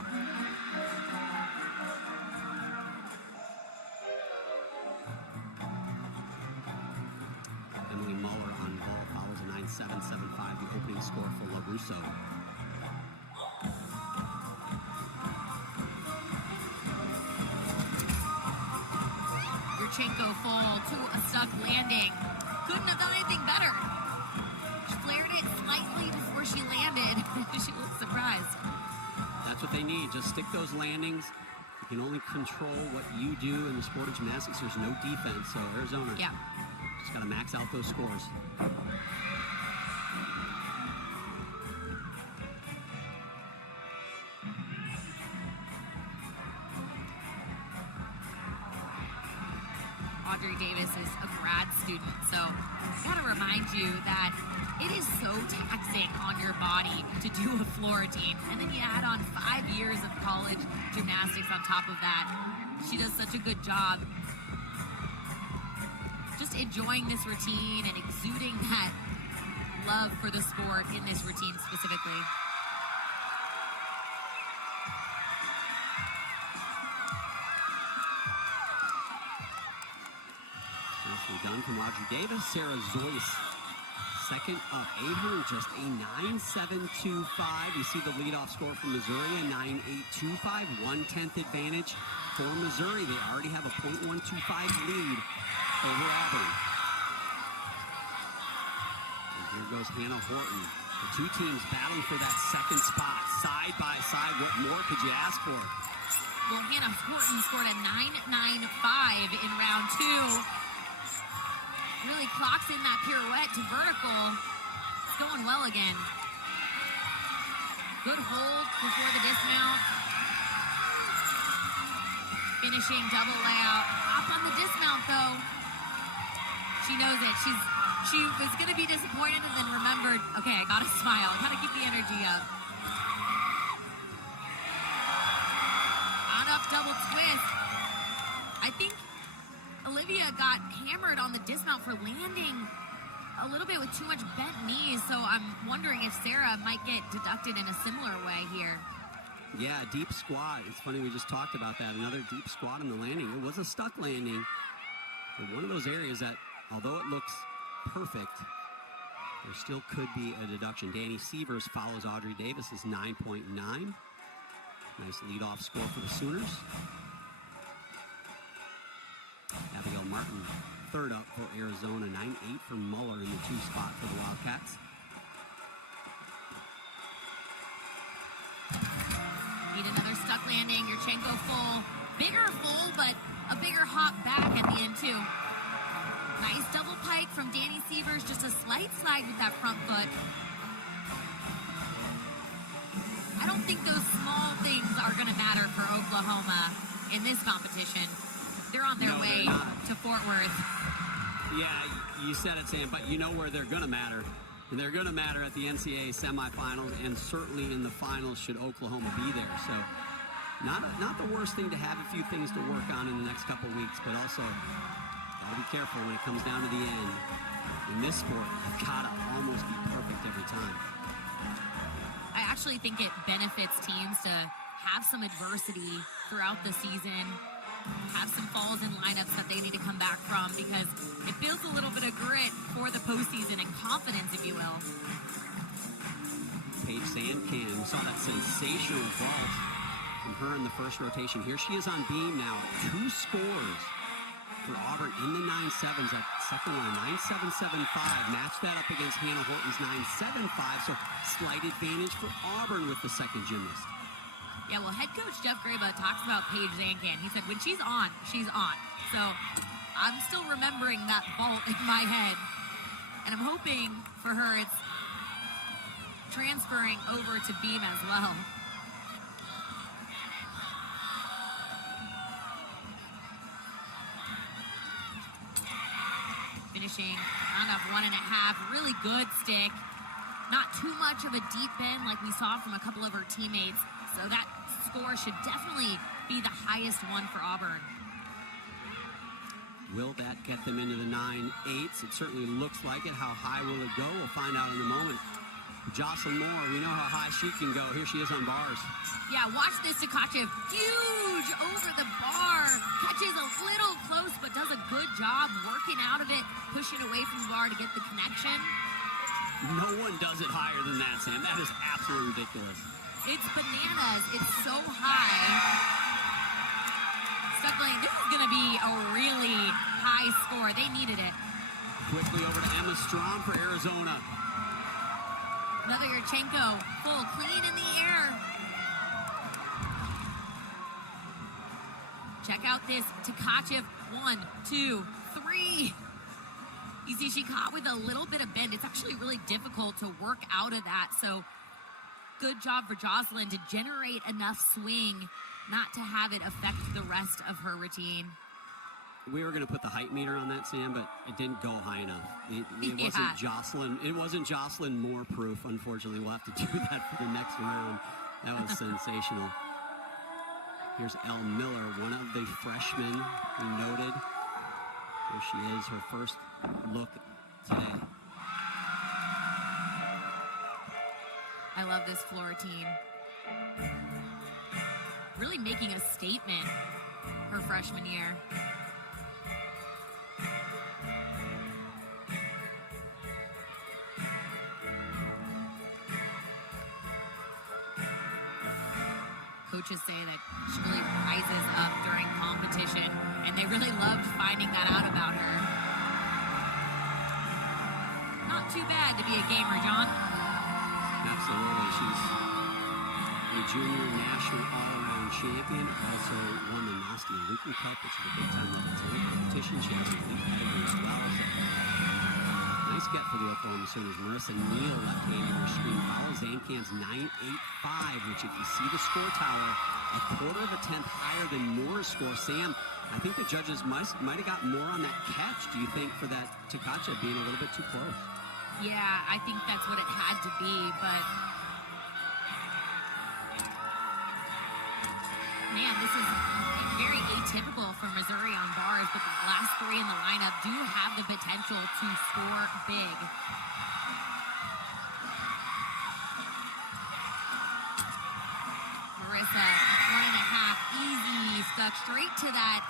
Emily Muller on ball follows a 9.775, the opening score for LaRusso. Yurchenko full to a stuck landing. Couldn't have done anything better. She flared it slightly before she landed. She looked surprised. That's what they need. Just stick those landings. You can only control what you do in the sport of gymnastics. There's no defense. So Arizona just got to max out those scores. Audrey Davis is a grad student, so I gotta remind you that it is so taxing on your body to do a floor routine, and then you add on 5 years of college gymnastics on top of that. She does such a good job just enjoying this routine and exuding that love for the sport in this routine specifically. Nicely done from Audrey Davis. Sarah Zoyce Second up, 800, just a 9.725. You see the leadoff score from Missouri, a 9.825, 1/10 advantage for Missouri. They already have a .125 lead over Auburn. And here goes Hannah Horton. The two teams battling for that second spot, side by side. What more could you ask for? Well, Hannah Horton scored a 9.95 in round 2. Really clocks in that pirouette to vertical. It's going well again. Good hold before the dismount. Finishing double layout. Up on the dismount, though. She knows it. She was going to be disappointed and then remembered, okay, I got to smile. I got to keep the energy up. On up double twist. I think Olivia got hammered on the dismount for landing a little bit with too much bent knees, so I'm wondering if Sarah might get deducted in a similar way here. Yeah, deep squat. It's funny, we just talked about that. Another deep squat on the landing. It was a stuck landing, but one of those areas that, although it looks perfect, there still could be a deduction. Danny Sievers follows Audrey Davis's 9.9. Nice leadoff score for the Sooners. Abigail Martin, third up for Arizona. 9.8 for Muller in the 2 spot for the Wildcats. Need another stuck landing. Yurchenko full. Bigger full, but a bigger hop back at the end, too. Nice double pike from Danny Sievers. Just a slight slide with that front foot. I don't think those small things are going to matter for Oklahoma in this competition. They're on their way to Fort Worth. Yeah, you said it, Sam, but you know where they're going to matter. And they're going to matter at the NCAA semifinals and certainly in the finals should Oklahoma be there. So not the worst thing to have a few things to work on in the next couple weeks, but also got to be careful when it comes down to the end. In this sport, you've got to almost be perfect every time. I actually think it benefits teams to have some adversity throughout the season, have some falls in lineups that they need to come back from, because it builds a little bit of grit for the postseason and confidence, if you will. Paige Sandcan, we saw that sensational vault from her in the first rotation. Here she is on beam now. 2 scores for Auburn in the 9.7s. That second one, 9.775. Match that up against Hannah Horton's 9.75. So slight advantage for Auburn with the second gymnast. Yeah, well, head coach Jeff Graba talks about Paige Zancan. He said when she's on, she's on. So I'm still remembering that vault in my head. And I'm hoping for her it's transferring over to beam as well. Finishing on up 1.5. Really good stick. Not too much of a deep bend like we saw from a couple of her teammates. So that score should definitely be the highest one for Auburn. Will that get them into the 9.8s? It certainly looks like it. How high will it go? We'll find out in a moment. Jocelyn Moore, we know how high she can go. Here she is on bars. Yeah, watch this Tkachev. Huge over the bar. Catches a little close, but does a good job working out of it, pushing away from the bar to get the connection. No one does it higher than that, Sam. That is absolutely ridiculous. It's bananas. It's so high. Stuckling, this is going to be a really high score. They needed it. Quickly over to Emma Strom for Arizona. Another Yurchenko, full, clean in the air. Check out this Tkachev. 1, 2, 3. You see, she caught with a little bit of bend. It's actually really difficult to work out of that. So good job for Jocelyn to generate enough swing not to have it affect the rest of her routine. We were going to put the height meter on that, Sam, but it didn't go high enough. It wasn't Jocelyn. It wasn't Jocelyn Moore proof, unfortunately. We'll have to do that for the next round. That was sensational. Here's Elle Miller, one of the freshmen we noted. Here she is, her first look today. I love this floor team. Really making a statement her freshman year. coaches say that she really rises up during competition, and they really loved finding that out about her. Not too bad to be a gamer, John. Absolutely. She's a junior national all-around champion. Also won the Nasty Lucan Cup, which is a big-time level 10 competition. She has an elite pedigree as well. So nice get for the Oklahoma Sooners. Marissa Neal, left-handed in her screen, follows Zancan's 9.85, which if you see the score tower, a quarter of a tenth higher than Moore's score. Sam, I think the judges might have got more on that catch. Do you think for that Tkachev being a little bit too close? Yeah, I think that's what it had to be, but man, this is very atypical for Missouri on bars, but the last three in the lineup do have the potential to score big. Marissa, 1.5, easy, stuck straight to that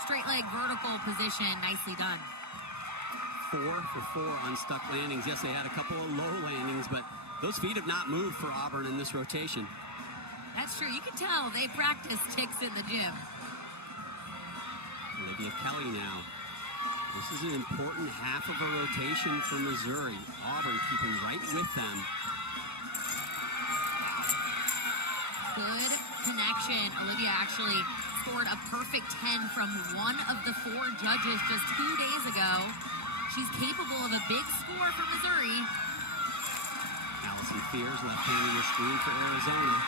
straight leg vertical position. Nicely done. 4 for 4 on stuck landings. Yes, they had a couple of low landings, but those feet have not moved for Auburn in this rotation. That's true. You can tell they practice ticks in the gym. Olivia Kelly now. This is an important half of a rotation for Missouri. Auburn keeping right with them. Good connection. Olivia actually scored a perfect 10 from one of the 4 judges just 2 days ago. She's capable of a big score for Missouri. Allison Fears, left-handed your screen for Arizona.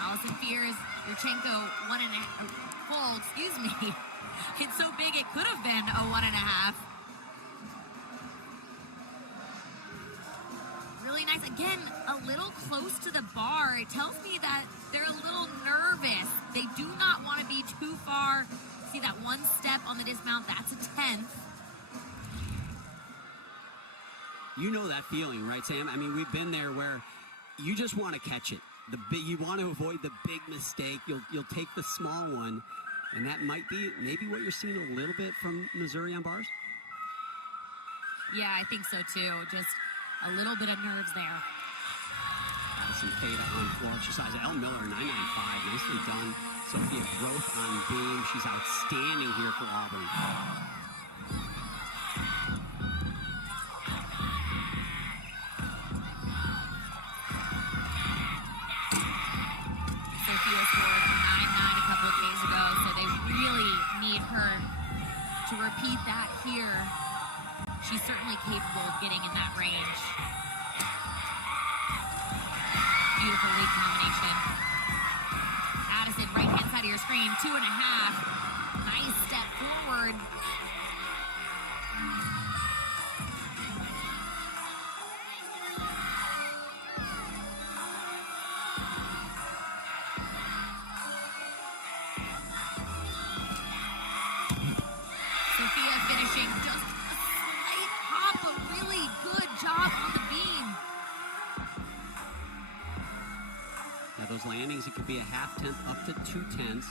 Allison Fears, Yurchenko, 1.5, full, excuse me. It's so big it could have been a 1.5. Really nice. Again, a little close to the bar. It tells me that they're a little nervous. They do not want to be too far. See that one step on the dismount, that's a 10th. You know that feeling, right, Sam? I mean, we've been there where you just want to catch it. You want to avoid the big mistake. You'll take the small one, and that might be maybe what you're seeing a little bit from Missouri on bars. Yeah, I think so too. Just a little bit of nerves there. Addison Theta on floor exercise. Elle Miller, 9.95, nicely done. Sophia Groth on beam. She's outstanding here for Auburn. Sophia scored 9.9 a couple of days ago, so they really need her to repeat that here. She's certainly capable of getting in that range. Beautiful lead combination. Addison, right-hand side of your screen, 2.5. Nice step forward. Sophia finishing just a slight hop, a really good job on the beam. Now those landings, it could be a 0.5 up to 2/10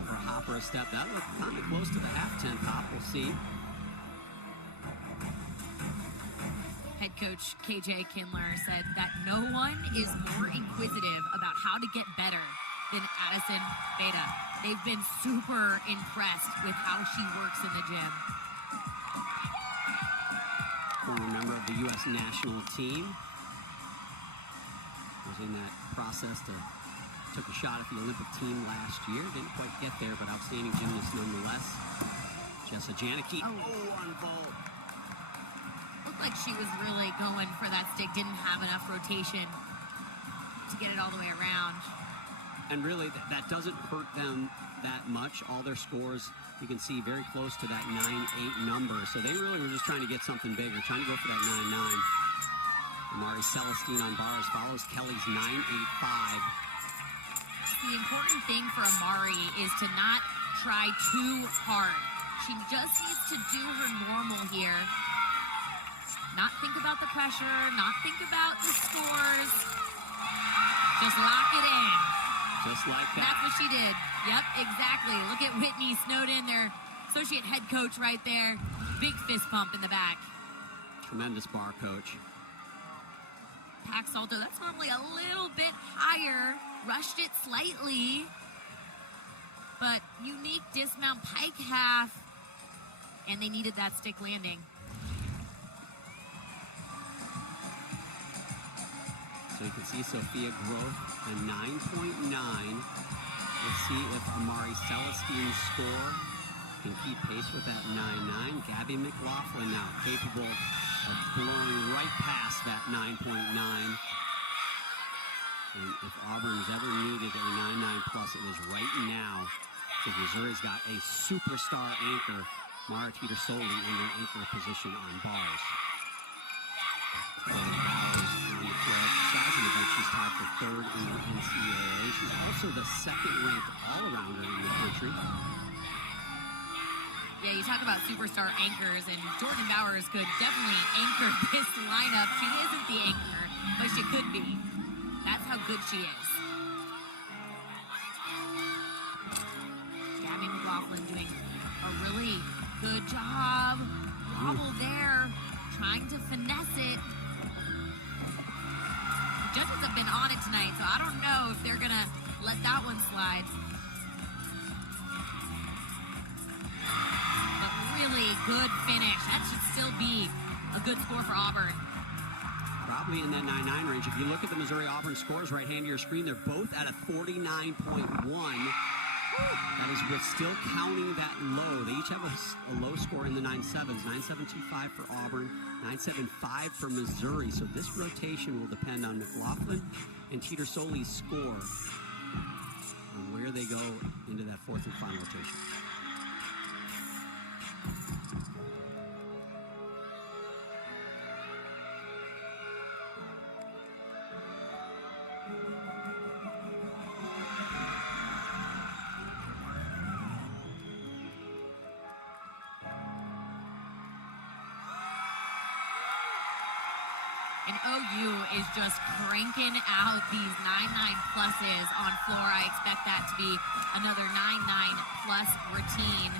for a hop or a step. That looked kind of close to the 0.5 hop. We'll see. Head coach KJ Kindler said that no one is more inquisitive about how to get better than Addison Theta. They've been super impressed with how she works in the gym. Former member of the U.S. national team. Was in that process took a shot at the Olympic team last year. Didn't quite get there, but outstanding gymnast nonetheless. Jessa Janicki. On vault. Looked like she was really going for that stick. Didn't have enough rotation to get it all the way around. And really, that doesn't hurt them that much. All their scores, you can see, very close to that 9.8 number. So they really were just trying to get something bigger, trying to go for that 9.9. Amari Celestine on bars follows Kelly's 9.85. The important thing for Amari is to not try too hard. She just needs to do her normal here. Not think about the pressure, not think about the scores. Just lock it in. Just like that. That's what she did. Yep, exactly. Look at Whitney Snowden, their associate head coach right there. Big fist pump in the back. Tremendous bar coach. back salto. That's normally a little bit higher. Rushed it slightly. But unique dismount pike half. And they needed that stick landing. So you can see Sophia Groth, a 9.9. Let's see if Amari Celestine's score can keep pace with that 9.9. Gabby McLaughlin now capable of blowing right past that 9.9. And if Auburn's ever needed a 9.9 plus, it is right now. Because Missouri's got a superstar anchor, Mara Teeter-Soley, in their anchor position on bars. She's tied for third in the NCAA. She's also the second-ranked all-arounder in the country. Yeah, you talk about superstar anchors, and Jordan Bowers could definitely anchor this lineup. She isn't the anchor, but she could be. That's how good she is. Gabby McLaughlin doing a really good job. Wobble there, trying to finesse it. Judges have been on it tonight, so I don't know if they're going to let that one slide. But really good finish. That should still be a good score for Auburn. Probably in that 9.9 range. If you look at the Missouri-Auburn scores right hand of your screen, they're both at a 49.1. That is with still counting that low. They each have a low score in the 9.7s. 9.725 for Auburn, 9.75 for Missouri. So this rotation will depend on McLaughlin and Teeter-Soley's score on where they go into that fourth and final rotation. And OU is just cranking out these 9.9 pluses on floor. I expect that to be another 9.9 plus routine.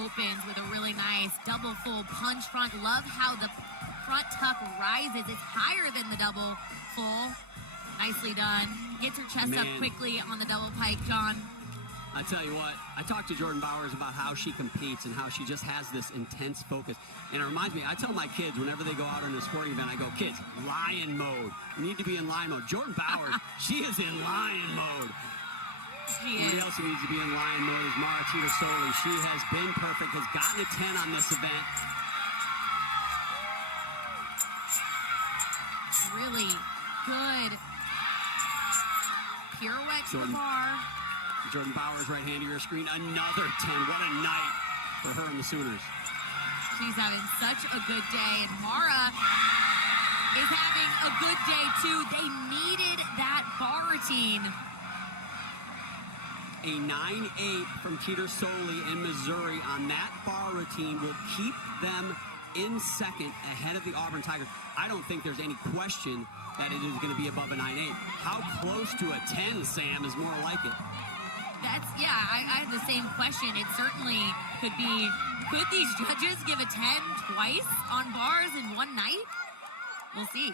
Opens with a really nice double full punch front. Love how the front tuck rises. It's higher than the double full. Nicely done. Gets her chest up quickly on the double pike, John. I tell you what, I talked to Jordan Bowers about how she competes and how she just has this intense focus. And it reminds me, I tell my kids whenever they go out on a sporting event, I go, kids, lion mode. You need to be in lion mode. Jordan Bowers, she is in lion mode. Somebody else who needs to be in lion mode is Mara Teeter-Soley. She has been perfect, has gotten a 10 on this event. Really good pirouette to the bar. Jordan Bowers, right hand of your screen, another 10. What a night for her and the Sooners. She's having such a good day, and Mara is having a good day too. They needed that bar routine. A 9.8 from Teeter-Soley in Missouri on that bar routine will keep them in second ahead of the Auburn Tigers. I don't think there's any question that it is going to be above a 9.8. How close to a 10, Sam, is more like it? I had the same question. It certainly could be. Could these judges give a 10 twice on bars in one night? We'll see.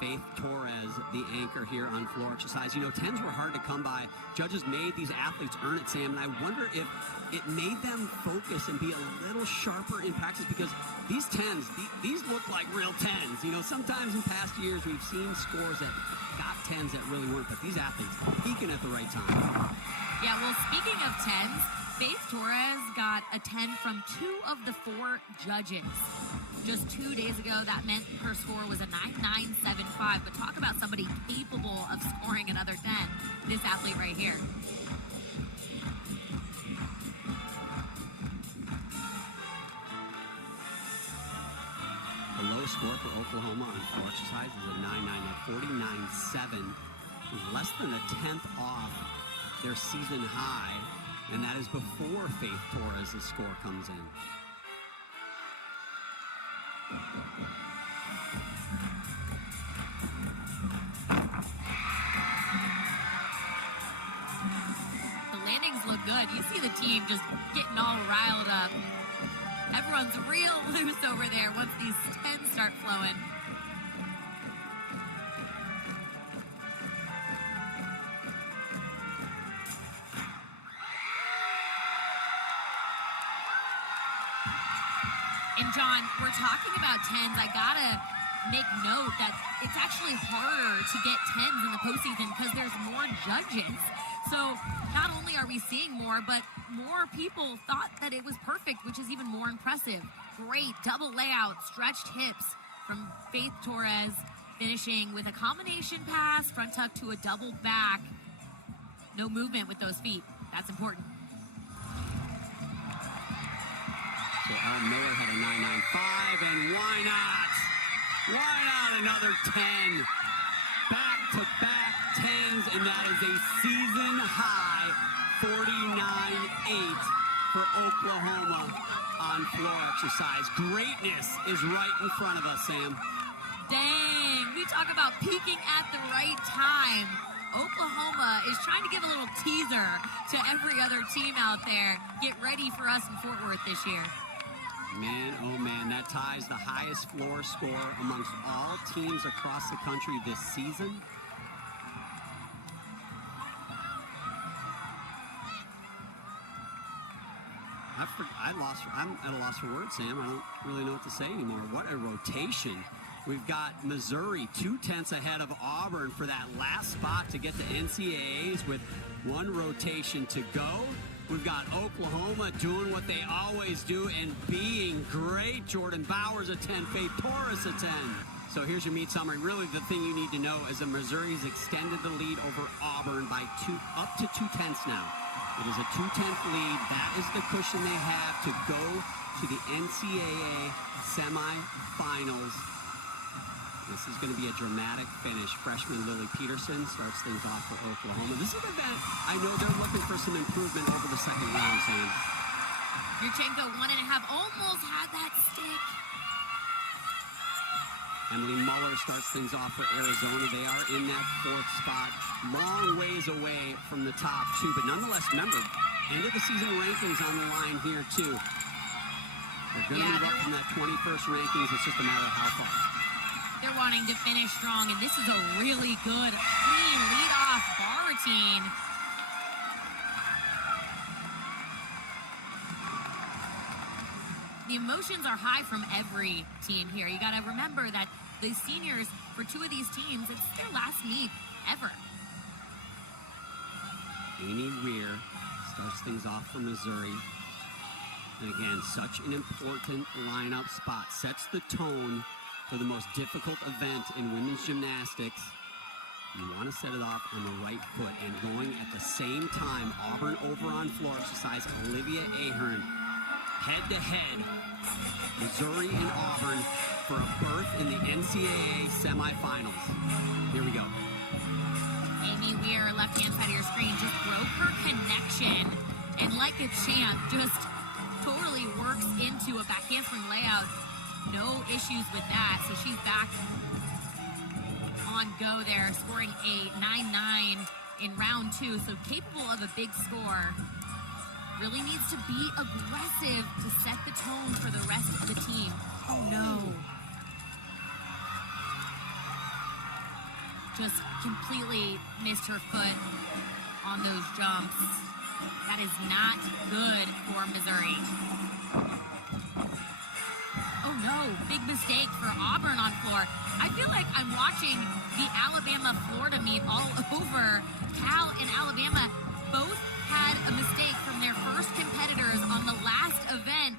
Faith Torres, the anchor here on floor exercise. You know, 10s were hard to come by. Judges made these athletes earn it, Sam, and I wonder if it made them focus and be a little sharper in practice, because these 10s, these look like real 10s. You know, sometimes in past years we've seen scores that got 10s that really weren't, but these athletes peaking at the right time. Yeah, well, speaking of 10s, Faith Torres got a 10 from 2 of the 4 judges. Just 2 days ago, that meant her score was a 9.975. But talk about somebody capable of scoring another 10. This athlete right here. The low score for Oklahoma on floor exercise is a 9.9 at 49.7. Less than a 10th off their season high, and that is before Faith Torres' score comes in. The landings look good. You see the team just getting all riled up. runs real loose over there once these 10s start flowing. And John, we're talking about 10s. I gotta make note that it's actually harder to get 10s in the postseason because there's more judges. So not only are we seeing more, but more people thought that it was perfect, which is even more impressive. Great double layout, stretched hips from Faith Torres, finishing with a combination pass, front tuck to a double back. No movement with those feet. That's important. So Al Miller had a 9.95, and why not? Why not another 10? Back-to-back 10s, and that is a season-high 49.8 for Oklahoma on floor exercise. Greatness is right in front of us, Sam. Dang, we talk about peaking at the right time. Oklahoma is trying to give a little teaser to every other team out there. Get ready for us in Fort Worth this year. Man, oh man, that ties the highest floor score amongst all teams across the country this season. I'm at a loss for words, Sam. I don't really know what to say anymore. What a rotation. We've got Missouri 2/10 ahead of Auburn for that last spot to get to NCAAs with one rotation to go. We've got Oklahoma doing what they always do and being great. Jordan Bowers a 10, Faith Torres a 10. So here's your meet summary. Really, the thing you need to know is that Missouri's extended the lead over Auburn by up to 2/10 now. It is a 2/10 lead. That is the cushion they have to go to the NCAA semifinals. This is going to be a dramatic finish. Freshman Lily Peterson starts things off for Oklahoma. This is an event I know they're looking for some improvement over the second round, Sam. Yurchenko 1.5, almost had that stick. Emily Muller starts things off for Arizona. They are in that fourth spot. Long ways away from the top two, but nonetheless, remember, end of the season rankings on the line here, too. They're going to move up from that 21st rankings. It's just a matter of how far. They're wanting to finish strong, and this is a really good, clean lead-off bar routine. The emotions are high from every team here. You got to remember that the seniors, for two of these teams, it's their last meet ever. Amy Weir starts things off for Missouri. And again, such an important lineup spot. Sets the tone for the most difficult event in women's gymnastics. You want to set it off on the right foot, and going at the same time, Auburn over on floor exercise, Olivia Ahern. Head-to-head, Missouri and Auburn for a berth in the NCAA semifinals. Here we go. Amy Weir, left-hand side of your screen, just broke her connection, and like a champ, just totally works into a back handspring layout. No issues with that, so she's back on go there, scoring a 9-9 in round two, so capable of a big score. Really needs to be aggressive to set the tone for the rest of the team. Oh no. Just completely missed her foot on those jumps. That is not good for Missouri. Oh no, big mistake for Auburn on floor. I feel like I'm watching the Alabama-Florida meet all over. Cal and Alabama both had a mistake from their first competitors on the last event.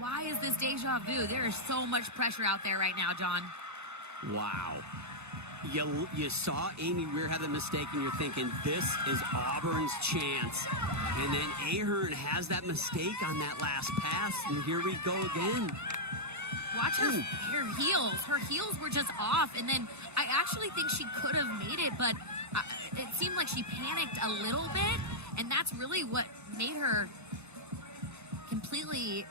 Why is this deja vu? There is so much pressure out there right now, John. Wow. You saw Amy Weir have the mistake, and you're thinking, this is Auburn's chance. And then Ahern has that mistake on that last pass, and here we go again. Watch her heels. Her heels were just off, and then I actually think she could have made it, but it seemed like she panicked a little bit, and that's really what made her completely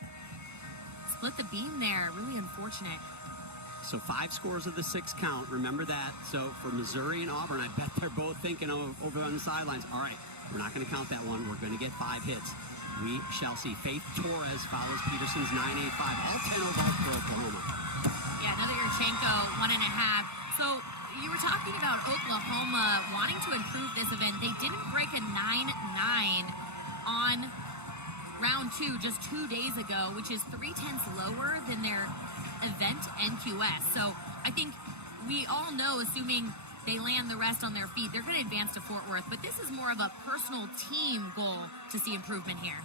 split the beam there. Really unfortunate. So 5 scores of the 6 count. Remember that. So for Missouri and Auburn, I bet they're both thinking over on the sidelines, all right, we're not going to count that one. We're going to get 5 hits. We shall see. Faith Torres follows Peterson's 9.85. All 10 overall for Oklahoma. Yeah, another Yurchenko, 1.5. So you were talking about Oklahoma wanting to improve this event. They didn't break a 9.9 on round 2 just 2 days ago, which is 0.3 lower than their event NQS. So I think we all know, assuming they land the rest on their feet, they're going to advance to Fort Worth. But this is more of a personal team goal to see improvement here.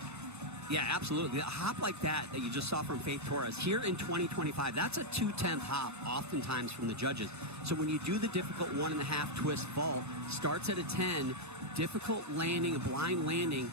Yeah, absolutely. A hop like that you just saw from Faith Torres here in 2025, that's a 2/10 hop oftentimes from the judges. So when you do the difficult 1.5 twist vault, starts at a 10, difficult landing, a blind landing,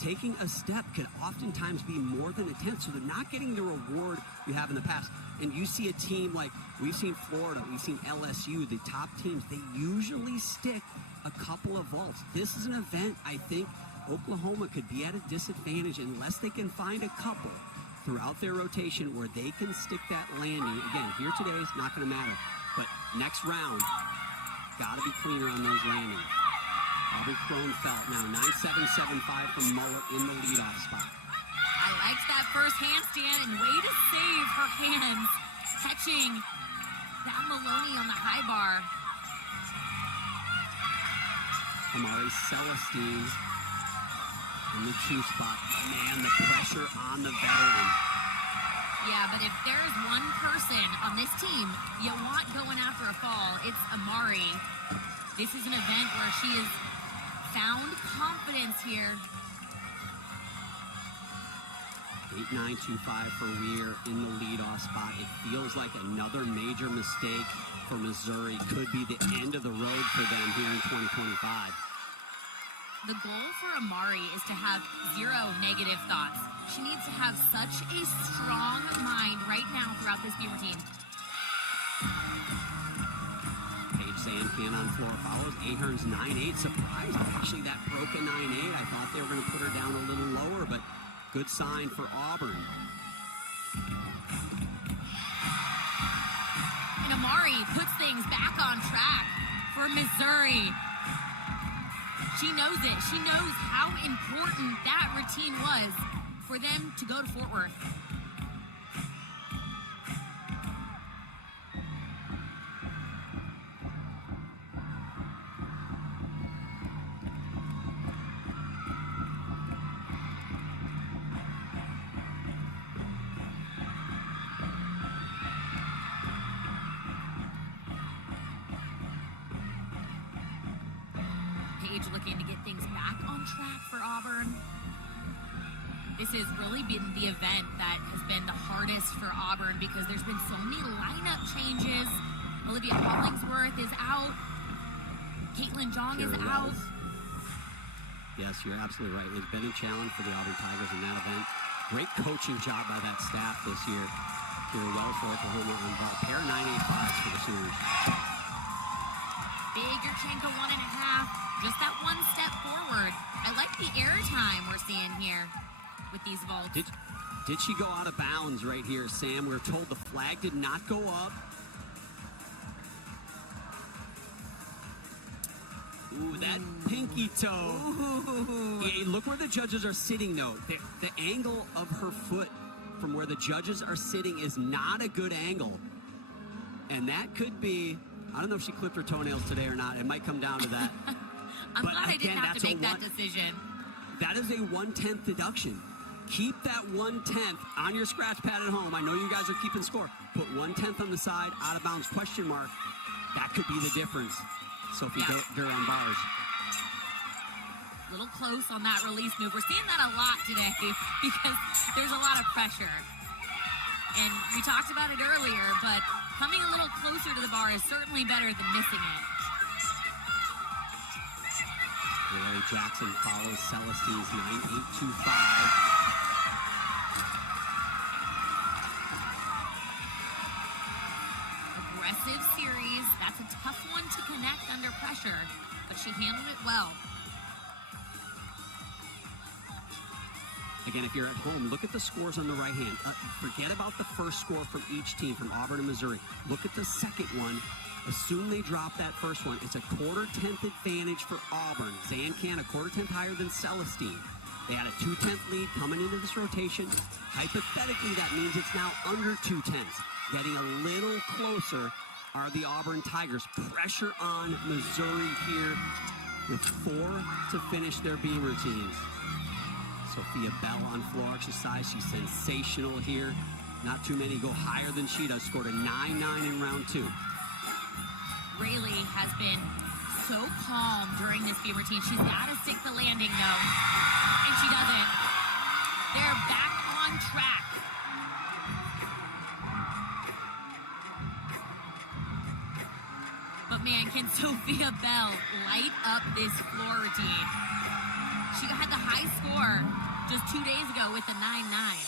taking a step could oftentimes be more than a 10. So they're not getting the reward you have in the past. And you see a team like, we've seen Florida, we've seen LSU, the top teams, they usually stick a couple of vaults. This is an event, I think, Oklahoma could be at a disadvantage unless they can find a couple throughout their rotation where they can stick that landing. Again, here today is not going to matter. But next round, got to be cleaner on those landings. Auburn Kronfeld now 9.775 from Muller in the leadoff spot. I liked that first handstand, and way to save her hands, catching that Maloney on the high bar. Amari Celestine in the 2 spot. Man, the pressure on the veteran. Yeah, but if there's one person on this team you want going after a fall, it's Amari. This is an event where she has found confidence here. 8.925 for Weir in the leadoff spot. It feels like another major mistake for Missouri. Could be the end of the road for them here in 2025. The goal for Amari is to have 0 negative thoughts. She needs to have such a strong mind right now throughout this Beaver team. Paige Sandcan on floor follows. Ahern's 9.8. Surprised, actually, that broke a 9.8. I thought they were going to put her down a little lower, but good sign for Auburn. And Amari puts things back on track for Missouri. She knows it. She knows how important that routine was for them to go to Fort Worth. Paige looking to get things back on track for Auburn. This has really been the event that has been the hardest for Auburn because there's been so many lineup changes. Olivia Hollingsworth is out. Caitlin Jong is out. Yes, you're absolutely right. It's been a challenge for the Auburn Tigers in that event. Great coaching job by that staff this year. Here well for Oklahoma involved. Pair 9.85s for the Sooners. Big Yurchenko 1.5. Just that one step forward. I like the air time we're seeing here with these vaults. Did she go out of bounds right here, Sam? We're told the flag did not go up. Ooh, that pinky toe. Yeah, look where the judges are sitting, though. The angle of her foot from where the judges are sitting is not a good angle. And that could be, I don't know if she clipped her toenails today or not. It might come down to that. I'm glad I didn't have to make that decision. That is a 1/10 deduction. Keep that 1/10 on your scratch pad at home. I know you guys are keeping score. Put 1/10 on the side, out of bounds, question mark. That could be the difference. Sophie Durham bars. A little close on that release move. We're seeing that a lot today because there's a lot of pressure. And we talked about it earlier, but coming a little closer to the bar is certainly better than missing it. Larry Jackson follows Celestine's 9.825. Aggressive series. That's a tough one to connect under pressure, but she handled it well. Again, if you're at home, look at the scores on the right hand. Forget about the first score from each team from Auburn and Missouri. Look at the second one. Assume they drop that first one. It's a 1/4 10th advantage for Auburn. Zancan a 1/4 10th higher than Celestine. They had a 2/10 lead coming into this rotation. Hypothetically, that means it's now under 2/10. Getting a little closer are the Auburn Tigers. Pressure on Missouri here with 4 to finish their B routines. Sophia Bell on floor exercise. She's sensational here. Not too many go higher than she does. Scored a 9-9 in round 2. Rayleigh has been so calm during this B routine. She's got to stick the landing, though. And she doesn't. They're back on track. But man, can Sophia Bell light up this floor routine? She had the high score just 2 days ago with the 9-9.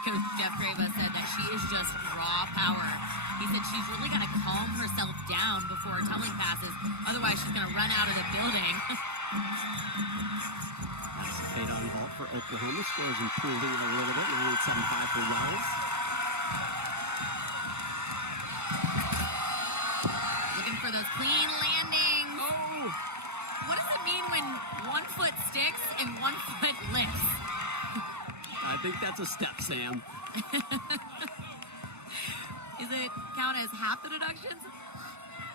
Coach Jeff Grava said that she is just raw power. He said she's really got to calm herself down before telling passes. Otherwise, she's going to run out of the building. That's a fade on vault for Oklahoma. Scores improving a little bit. 9875 for Wells. Looking for those clean landings. Oh! What does it mean when one foot sticks and one foot lifts? I think that's a step, Sam. Is it count as half the deductions?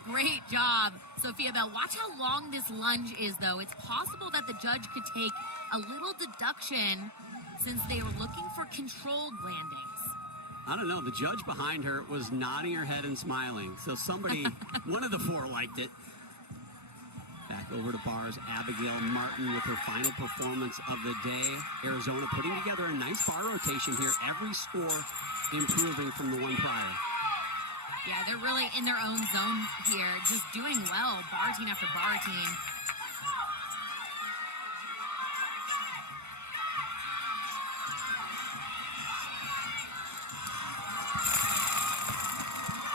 Great job, Sophia Bell. Watch how long this lunge is, though. It's possible that the judge could take a little deduction since they were looking for controlled landings. I don't know. The judge behind her was nodding her head and smiling. So somebody, one of the 4 liked it. Back over to bars, Abigail Martin with her final performance of the day. Arizona putting together a nice bar rotation here. Every score improving from the one prior. Yeah, they're really in their own zone here, just doing well, bar team after bar team.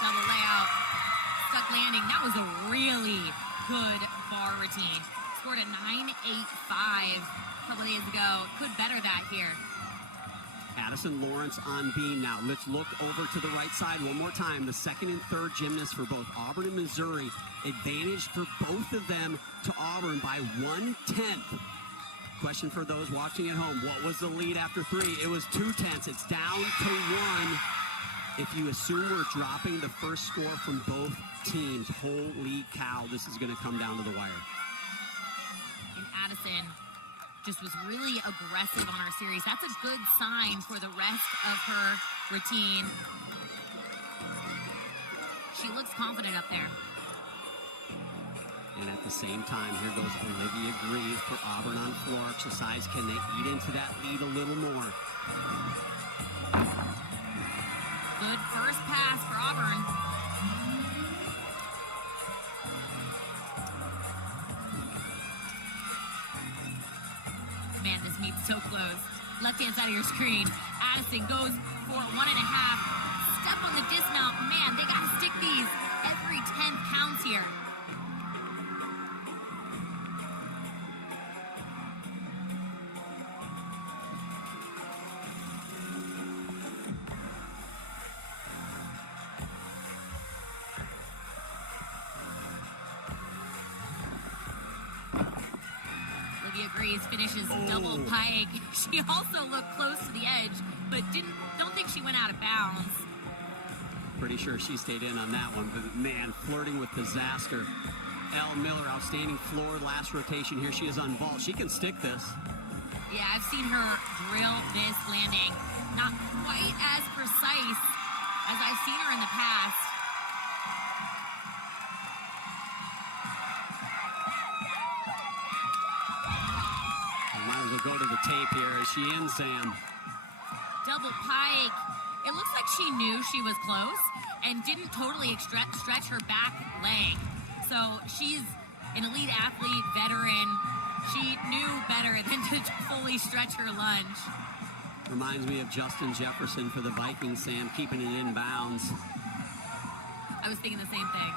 Double layout, stuck landing. That was a really good bar routine. Scored a 9.85 a couple days ago. Could better that here. Addison Lawrence on beam now. Let's look over to the right side one more time. The second and third gymnasts for both Auburn and Missouri. Advantage for both of them to Auburn by 1/10. Question for those watching at home. What was the lead after 3? It was 2/10. It's down to 1. If you assume we're dropping the first score from both teams, holy cow, this is going to come down to the wire. And Addison just was really aggressive on our series. That's a good sign for the rest of her routine. She looks confident up there. And at the same time, here goes Olivia Grieve for Auburn on floor exercise. Can they eat into that lead a little more? Good first pass for Auburn. Man, this meet's so close. Left-hand side of your screen. Addison goes for 1.5. Step on the dismount. Man, they got to stick these. Every 10 counts here. Agrees, finishes double pike. She also looked close to the edge, but don't think she went out of bounds. Pretty sure she stayed in on that one, but man, flirting with disaster. Elle Miller, outstanding floor last rotation. Here she is on vault. She can stick this. Yeah, I've seen her drill this landing. Not quite as precise as I've seen her in the past. Might as well go to the tape here. Is she in, Sam? Double pike. It looks like she knew she was close and didn't totally stretch her back leg. So she's an elite athlete, veteran. She knew better than to fully stretch her lunge. Reminds me of Justin Jefferson for the Vikings, Sam, keeping it in bounds. I was thinking the same thing.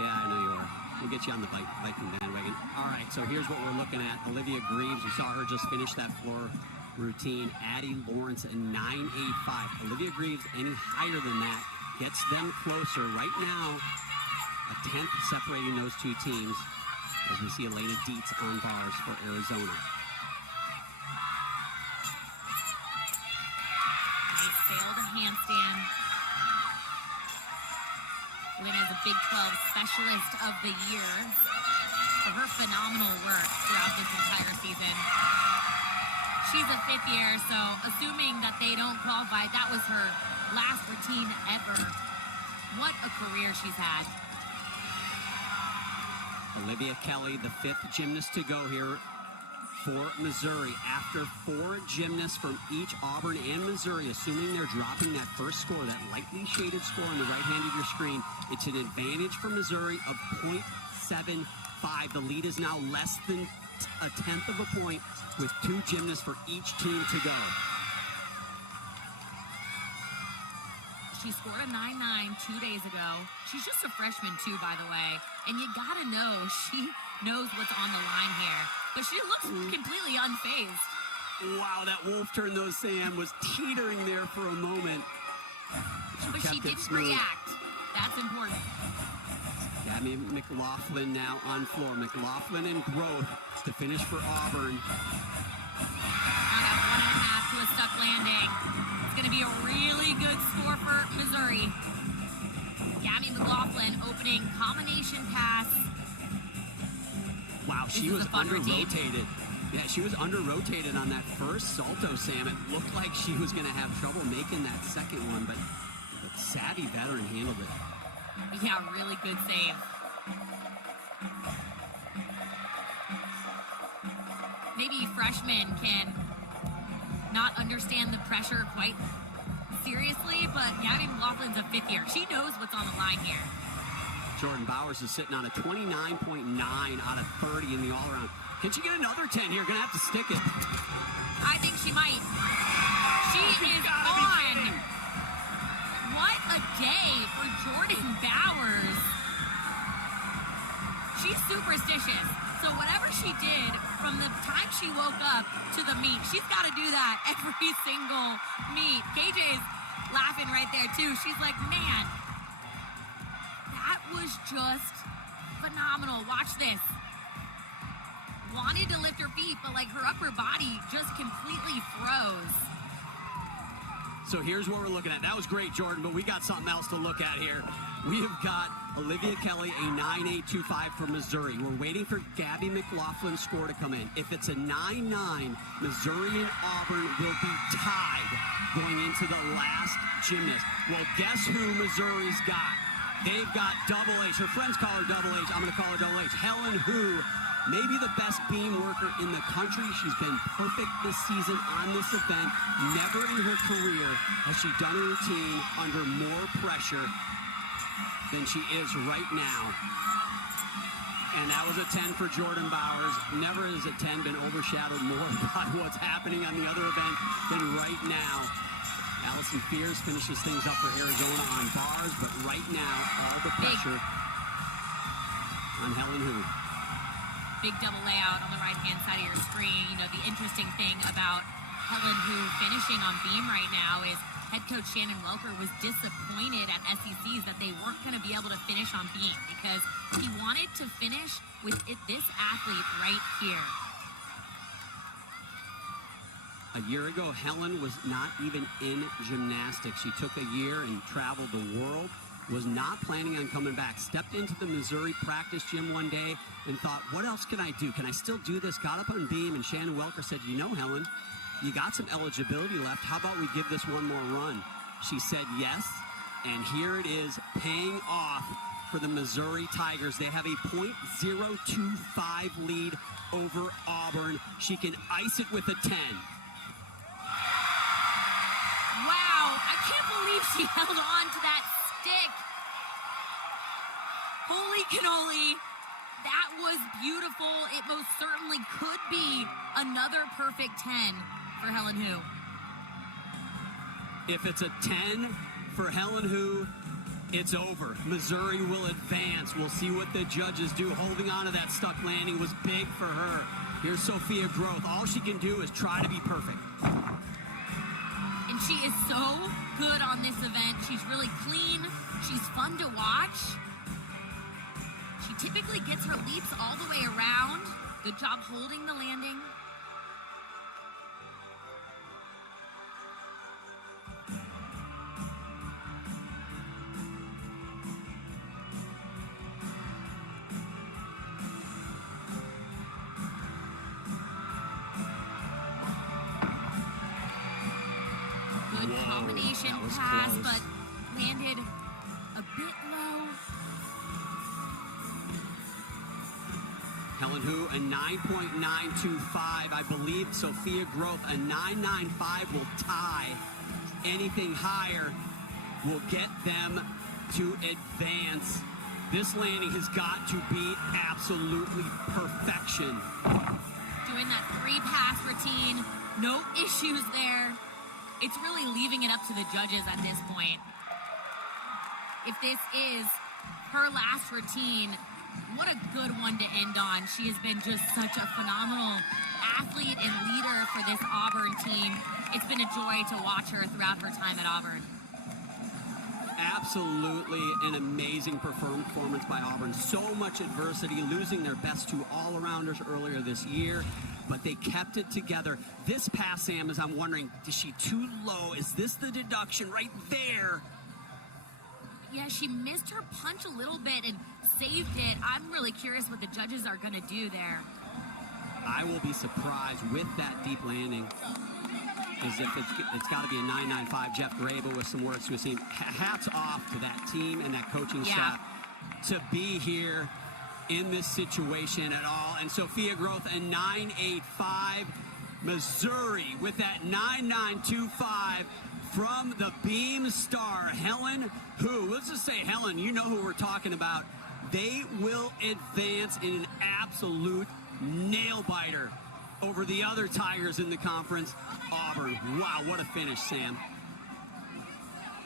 Yeah, I know you were. We'll get you on the Viking bandwagon. All right, so here's what we're looking at. Olivia Greaves, you saw her just finish that floor routine. Addie Lawrence, a 9.85. Olivia Greaves, any higher than that, gets them closer. Right now, a 10th separating those two teams as we see Elena Dietz on bars for Arizona. Nice failed handstand. Elena is a Big 12 Specialist of the Year for her phenomenal work throughout this entire season. She's a 5th year, so assuming that they don't qualify, that was her last routine ever. What a career she's had. Olivia Kelly, the 5th gymnast to go here for Missouri. After 4 gymnasts from each Auburn and Missouri, assuming they're dropping that first score, that lightly shaded score on the right hand of your screen, it's an advantage for Missouri of 0.75. The lead is now less than a 10th of a point with 2 gymnasts for each team to go. She scored a 9.9 2 days ago. She's just a freshman too, by the way. And you gotta know, she knows what's on the line here. But she looks completely unfazed. Wow, that wolf turn though, Sam, was teetering there for a moment. But she didn't react. That's important. Gabby McLaughlin now on floor. McLaughlin and growth to finish for Auburn. Got up 1.5 to a stuck landing. It's going to be a really good score for Missouri. Gabby McLaughlin opening combination pass. Wow, she was under-rotated. Yeah, she was under-rotated on that first salto, Sam. It looked like she was going to have trouble making that second one, but savvy veteran handled it. Yeah, really good save. Maybe freshmen can not understand the pressure quite seriously, but Gabby McLaughlin's a 5th year. She knows what's on the line here. Jordan Bowers is sitting on a 29.9 out of 30 in the all-around. Can she get another 10 here? Gonna have to stick it. I think she might. She is on. What a day for Jordan Bowers. She's superstitious. So whatever she did from the time she woke up to the meet, she's got to do that every single meet. KJ's laughing right there too. She's like, man, that was just phenomenal. Watch this. Wanted to lift her feet, but like her upper body just completely froze. So here's what we're looking at. That was great, Jordan, but we got something else to look at here. We have got Olivia Kelly, a 9.825 for Missouri. We're waiting for Gabby McLaughlin's score to come in. If it's a 9.9, Missouri and Auburn will be tied going into the last gymnast. Well, guess who Missouri's got? They've got Double H. Her friends call her Double H. I'm going to call her Double H. Helen Hu, maybe the best beam worker in the country. She's been perfect this season on this event. Never in her career has she done a routine under more pressure than she is right now. And that was a 10 for Jordan Bowers. Never has a 10 been overshadowed more by what's happening on the other event than right now. Allison Fears finishes things up for Arizona on bars, but right now, all the pressure on Helen Hu. Big double layout on the right-hand side of your screen. You know, the interesting thing about Helen Hu finishing on beam right now is head coach Shannon Welker was disappointed at SECs that they weren't going to be able to finish on beam because he wanted to finish with this athlete right here. A year ago, Helen was not even in gymnastics. She took a year and traveled the world, was not planning on coming back. Stepped into the Missouri practice gym one day and thought, what else can I do? Can I still do this? Got up on beam, and Shannon Welker said, you know, Helen, you got some eligibility left. How about we give this one more run? She said yes, and here it is paying off for the Missouri Tigers. They have a .025 lead over Auburn. She can ice it with a 10. Wow, I can't believe she held on to that stick. Holy cannoli. That was beautiful. It most certainly could be another perfect 10 for Helen Hu. If it's a 10 for Helen Hu, It's over. Missouri will advance. We'll see what the judges do. Holding on to that stuck landing was big for her. Here's Sophia Groth. All she can do is try to be perfect. And she is so good on this event. She's really clean. She's fun to watch. She typically gets her leaps all the way around. Good job holding the landing. Combination pass, close. but landed a bit low. Helen Hu, a 9.925. I believe Sophia Groth, a 9.95 will tie. Anything higher will get them to advance. This landing has got to be absolutely perfection. Doing that 3-pass routine, no issues there. It's really leaving it up to the judges at this point. If this is her last routine, what a good one to end on. She has been just such a phenomenal athlete and leader for this Auburn team. It's been a joy to watch her throughout her time at Auburn. Absolutely an amazing performance by Auburn. So much adversity, losing their best two all-arounders earlier this year, but they kept it together. This pass, Sam, as I'm wondering, is she too low? Is this the deduction right there? Yeah, she missed her punch a little bit and saved it. I'm really curious what the judges are going to do there. I will be surprised with that deep landing. As if it's got to be a 9.95. Jeff Grable with some words to his team. Hats off to that team and that coaching staff to be here in this situation at all. And Sophia Groth, a 9.85. Missouri with that 9.925 from the Beam star, Helen Hu. Let's just say, Helen, you know who we're talking about. They will advance in an absolute nail-biter over the other Tigers in the conference. Auburn. Wow, what a finish, Sam.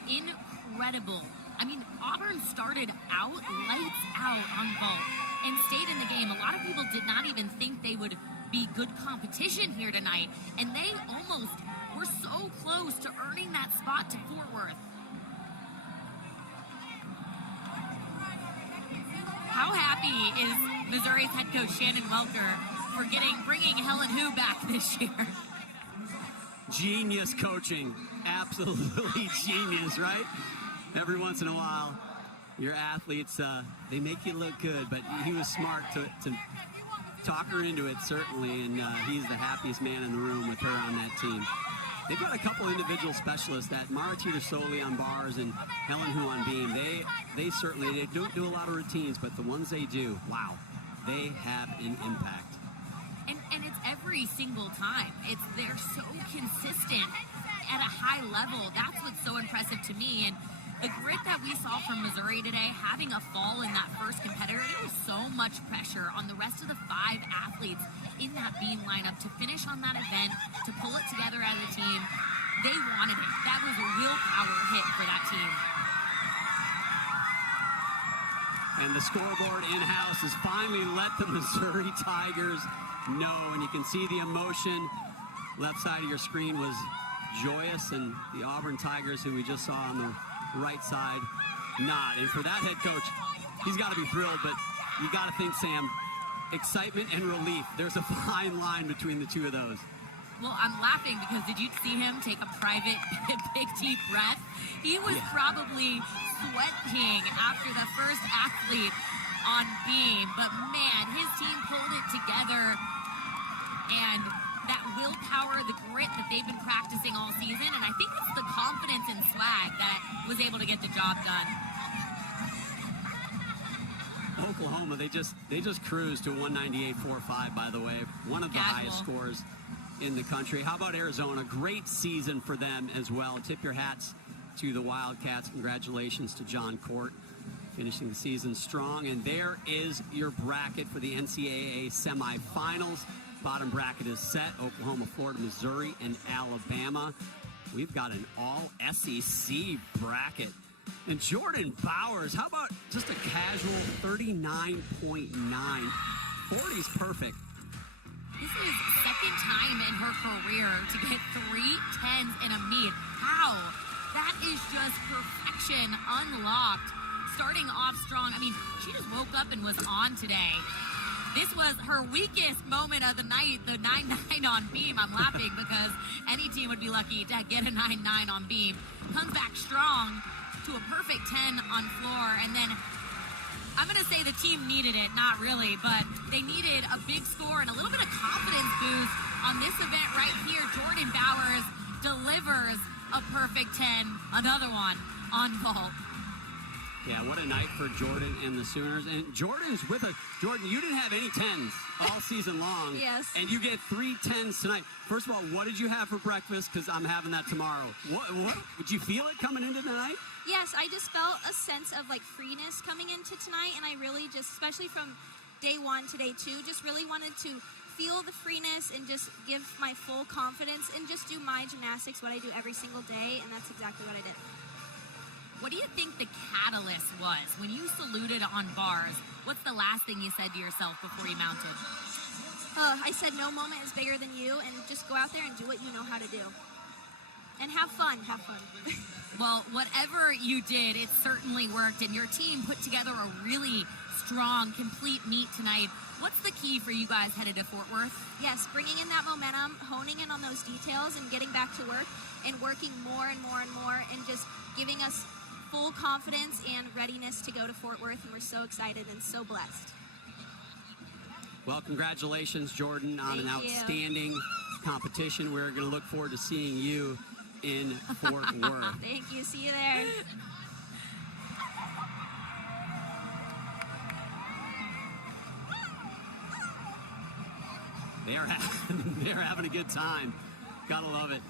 Incredible. I mean, Auburn started out lights out on vault and stayed in the game. A lot of people did not even think they would be good competition here tonight, and they almost were so close to earning that spot to Fort Worth. How happy is Missouri's head coach Shannon Welker for bringing Helen Hu back this year? Genius coaching. Absolutely genius, right? Every once in a while, your athletes, they make you look good, but he was smart to talk her into it, certainly, and he's the happiest man in the room with her on that team. They've got a couple individual specialists, that Mara Teeter-Soley on bars and Helen Hu on beam. They certainly don't do a lot of routines, but the ones they do, wow, they have an impact. And it's every single time. They're so consistent at a high level. That's what's so impressive to me. And the grit that we saw from Missouri today, having a fall in that first competitor, there was so much pressure on the rest of the 5 athletes in that beam lineup to finish on that event, to pull it together as a team. They wanted it. That was a willpower hit for that team. And the scoreboard in-house has finally let the Missouri Tigers know, and you can see the emotion. Left side of your screen was joyous, and the Auburn Tigers, who we just saw on the right side, not. And for that head coach, he's got to be thrilled, but you got to think, Sam, excitement and relief. There's a fine line between the two of those. Well, I'm laughing because did you see him take a private big deep breath? He was probably sweating after the first athlete on beam, but man, his team pulled it together, and that willpower, the grit that they've been practicing all season, and I think it's the confidence and swag that was able to get the job done. Oklahoma, they just cruised to a 198.45, by the way, one of the highest scores in the country. How about Arizona? Great season for them as well. Tip your hats to the Wildcats. Congratulations to John Court, finishing the season strong. And there is your bracket for the NCAA semifinals. Bottom bracket is set. Oklahoma, Florida, Missouri, and Alabama. We've got an all-SEC bracket And Jordan Bowers, how about just a casual 39.9? 40's perfect. This is second time in her career to get 3 10s in a meet. How? That is just perfection unlocked. Starting off strong. I mean, she just woke up and was on today. This was her weakest moment of the night, the 9-9 on beam. I'm laughing because any team would be lucky to get a 9-9 on beam. Comes back strong to a perfect 10 on floor. And then I'm going to say the team needed it. Not really, but they needed a big score and a little bit of confidence boost on this event right here. Jordan Bowers delivers a perfect 10. Another one on vault. Yeah, what a night for Jordan and the Sooners. And Jordan's with us. Jordan, you didn't have any 10s all season long. Yes. And you get 3 10s tonight. First of all, what did you have for breakfast? Because I'm having that tomorrow. What? Did you feel it coming into tonight? Yes, I just felt a sense of like freeness coming into tonight, and I really just, especially from day one to day two, just really wanted to feel the freeness and just give my full confidence and just do my gymnastics, what I do every single day, and that's exactly what I did. What do you think the catalyst was? When you saluted on bars, what's the last thing you said to yourself before you mounted? I said no moment is bigger than you, and just go out there and do what you know how to do. And have fun, have fun. Well, whatever you did, it certainly worked, and your team put together a really strong, complete meet tonight. What's the key for you guys headed to Fort Worth? Yes, bringing in that momentum, honing in on those details, and getting back to work, and working more and more and more, and just giving us full confidence and readiness to go to Fort Worth, and we're so excited and so blessed. Well, congratulations, Jordan, on Thank an you. outstanding competition. We're going to look forward to seeing you in Fort Worth. Thank you. See you there. They're having a good time. Gotta love it.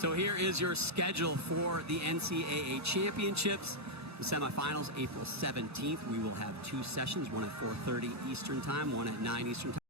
So here is your schedule for the NCAA championships. The semifinals, April 17th. We will have 2 sessions, one at 4:30 Eastern time, one at 9 Eastern time.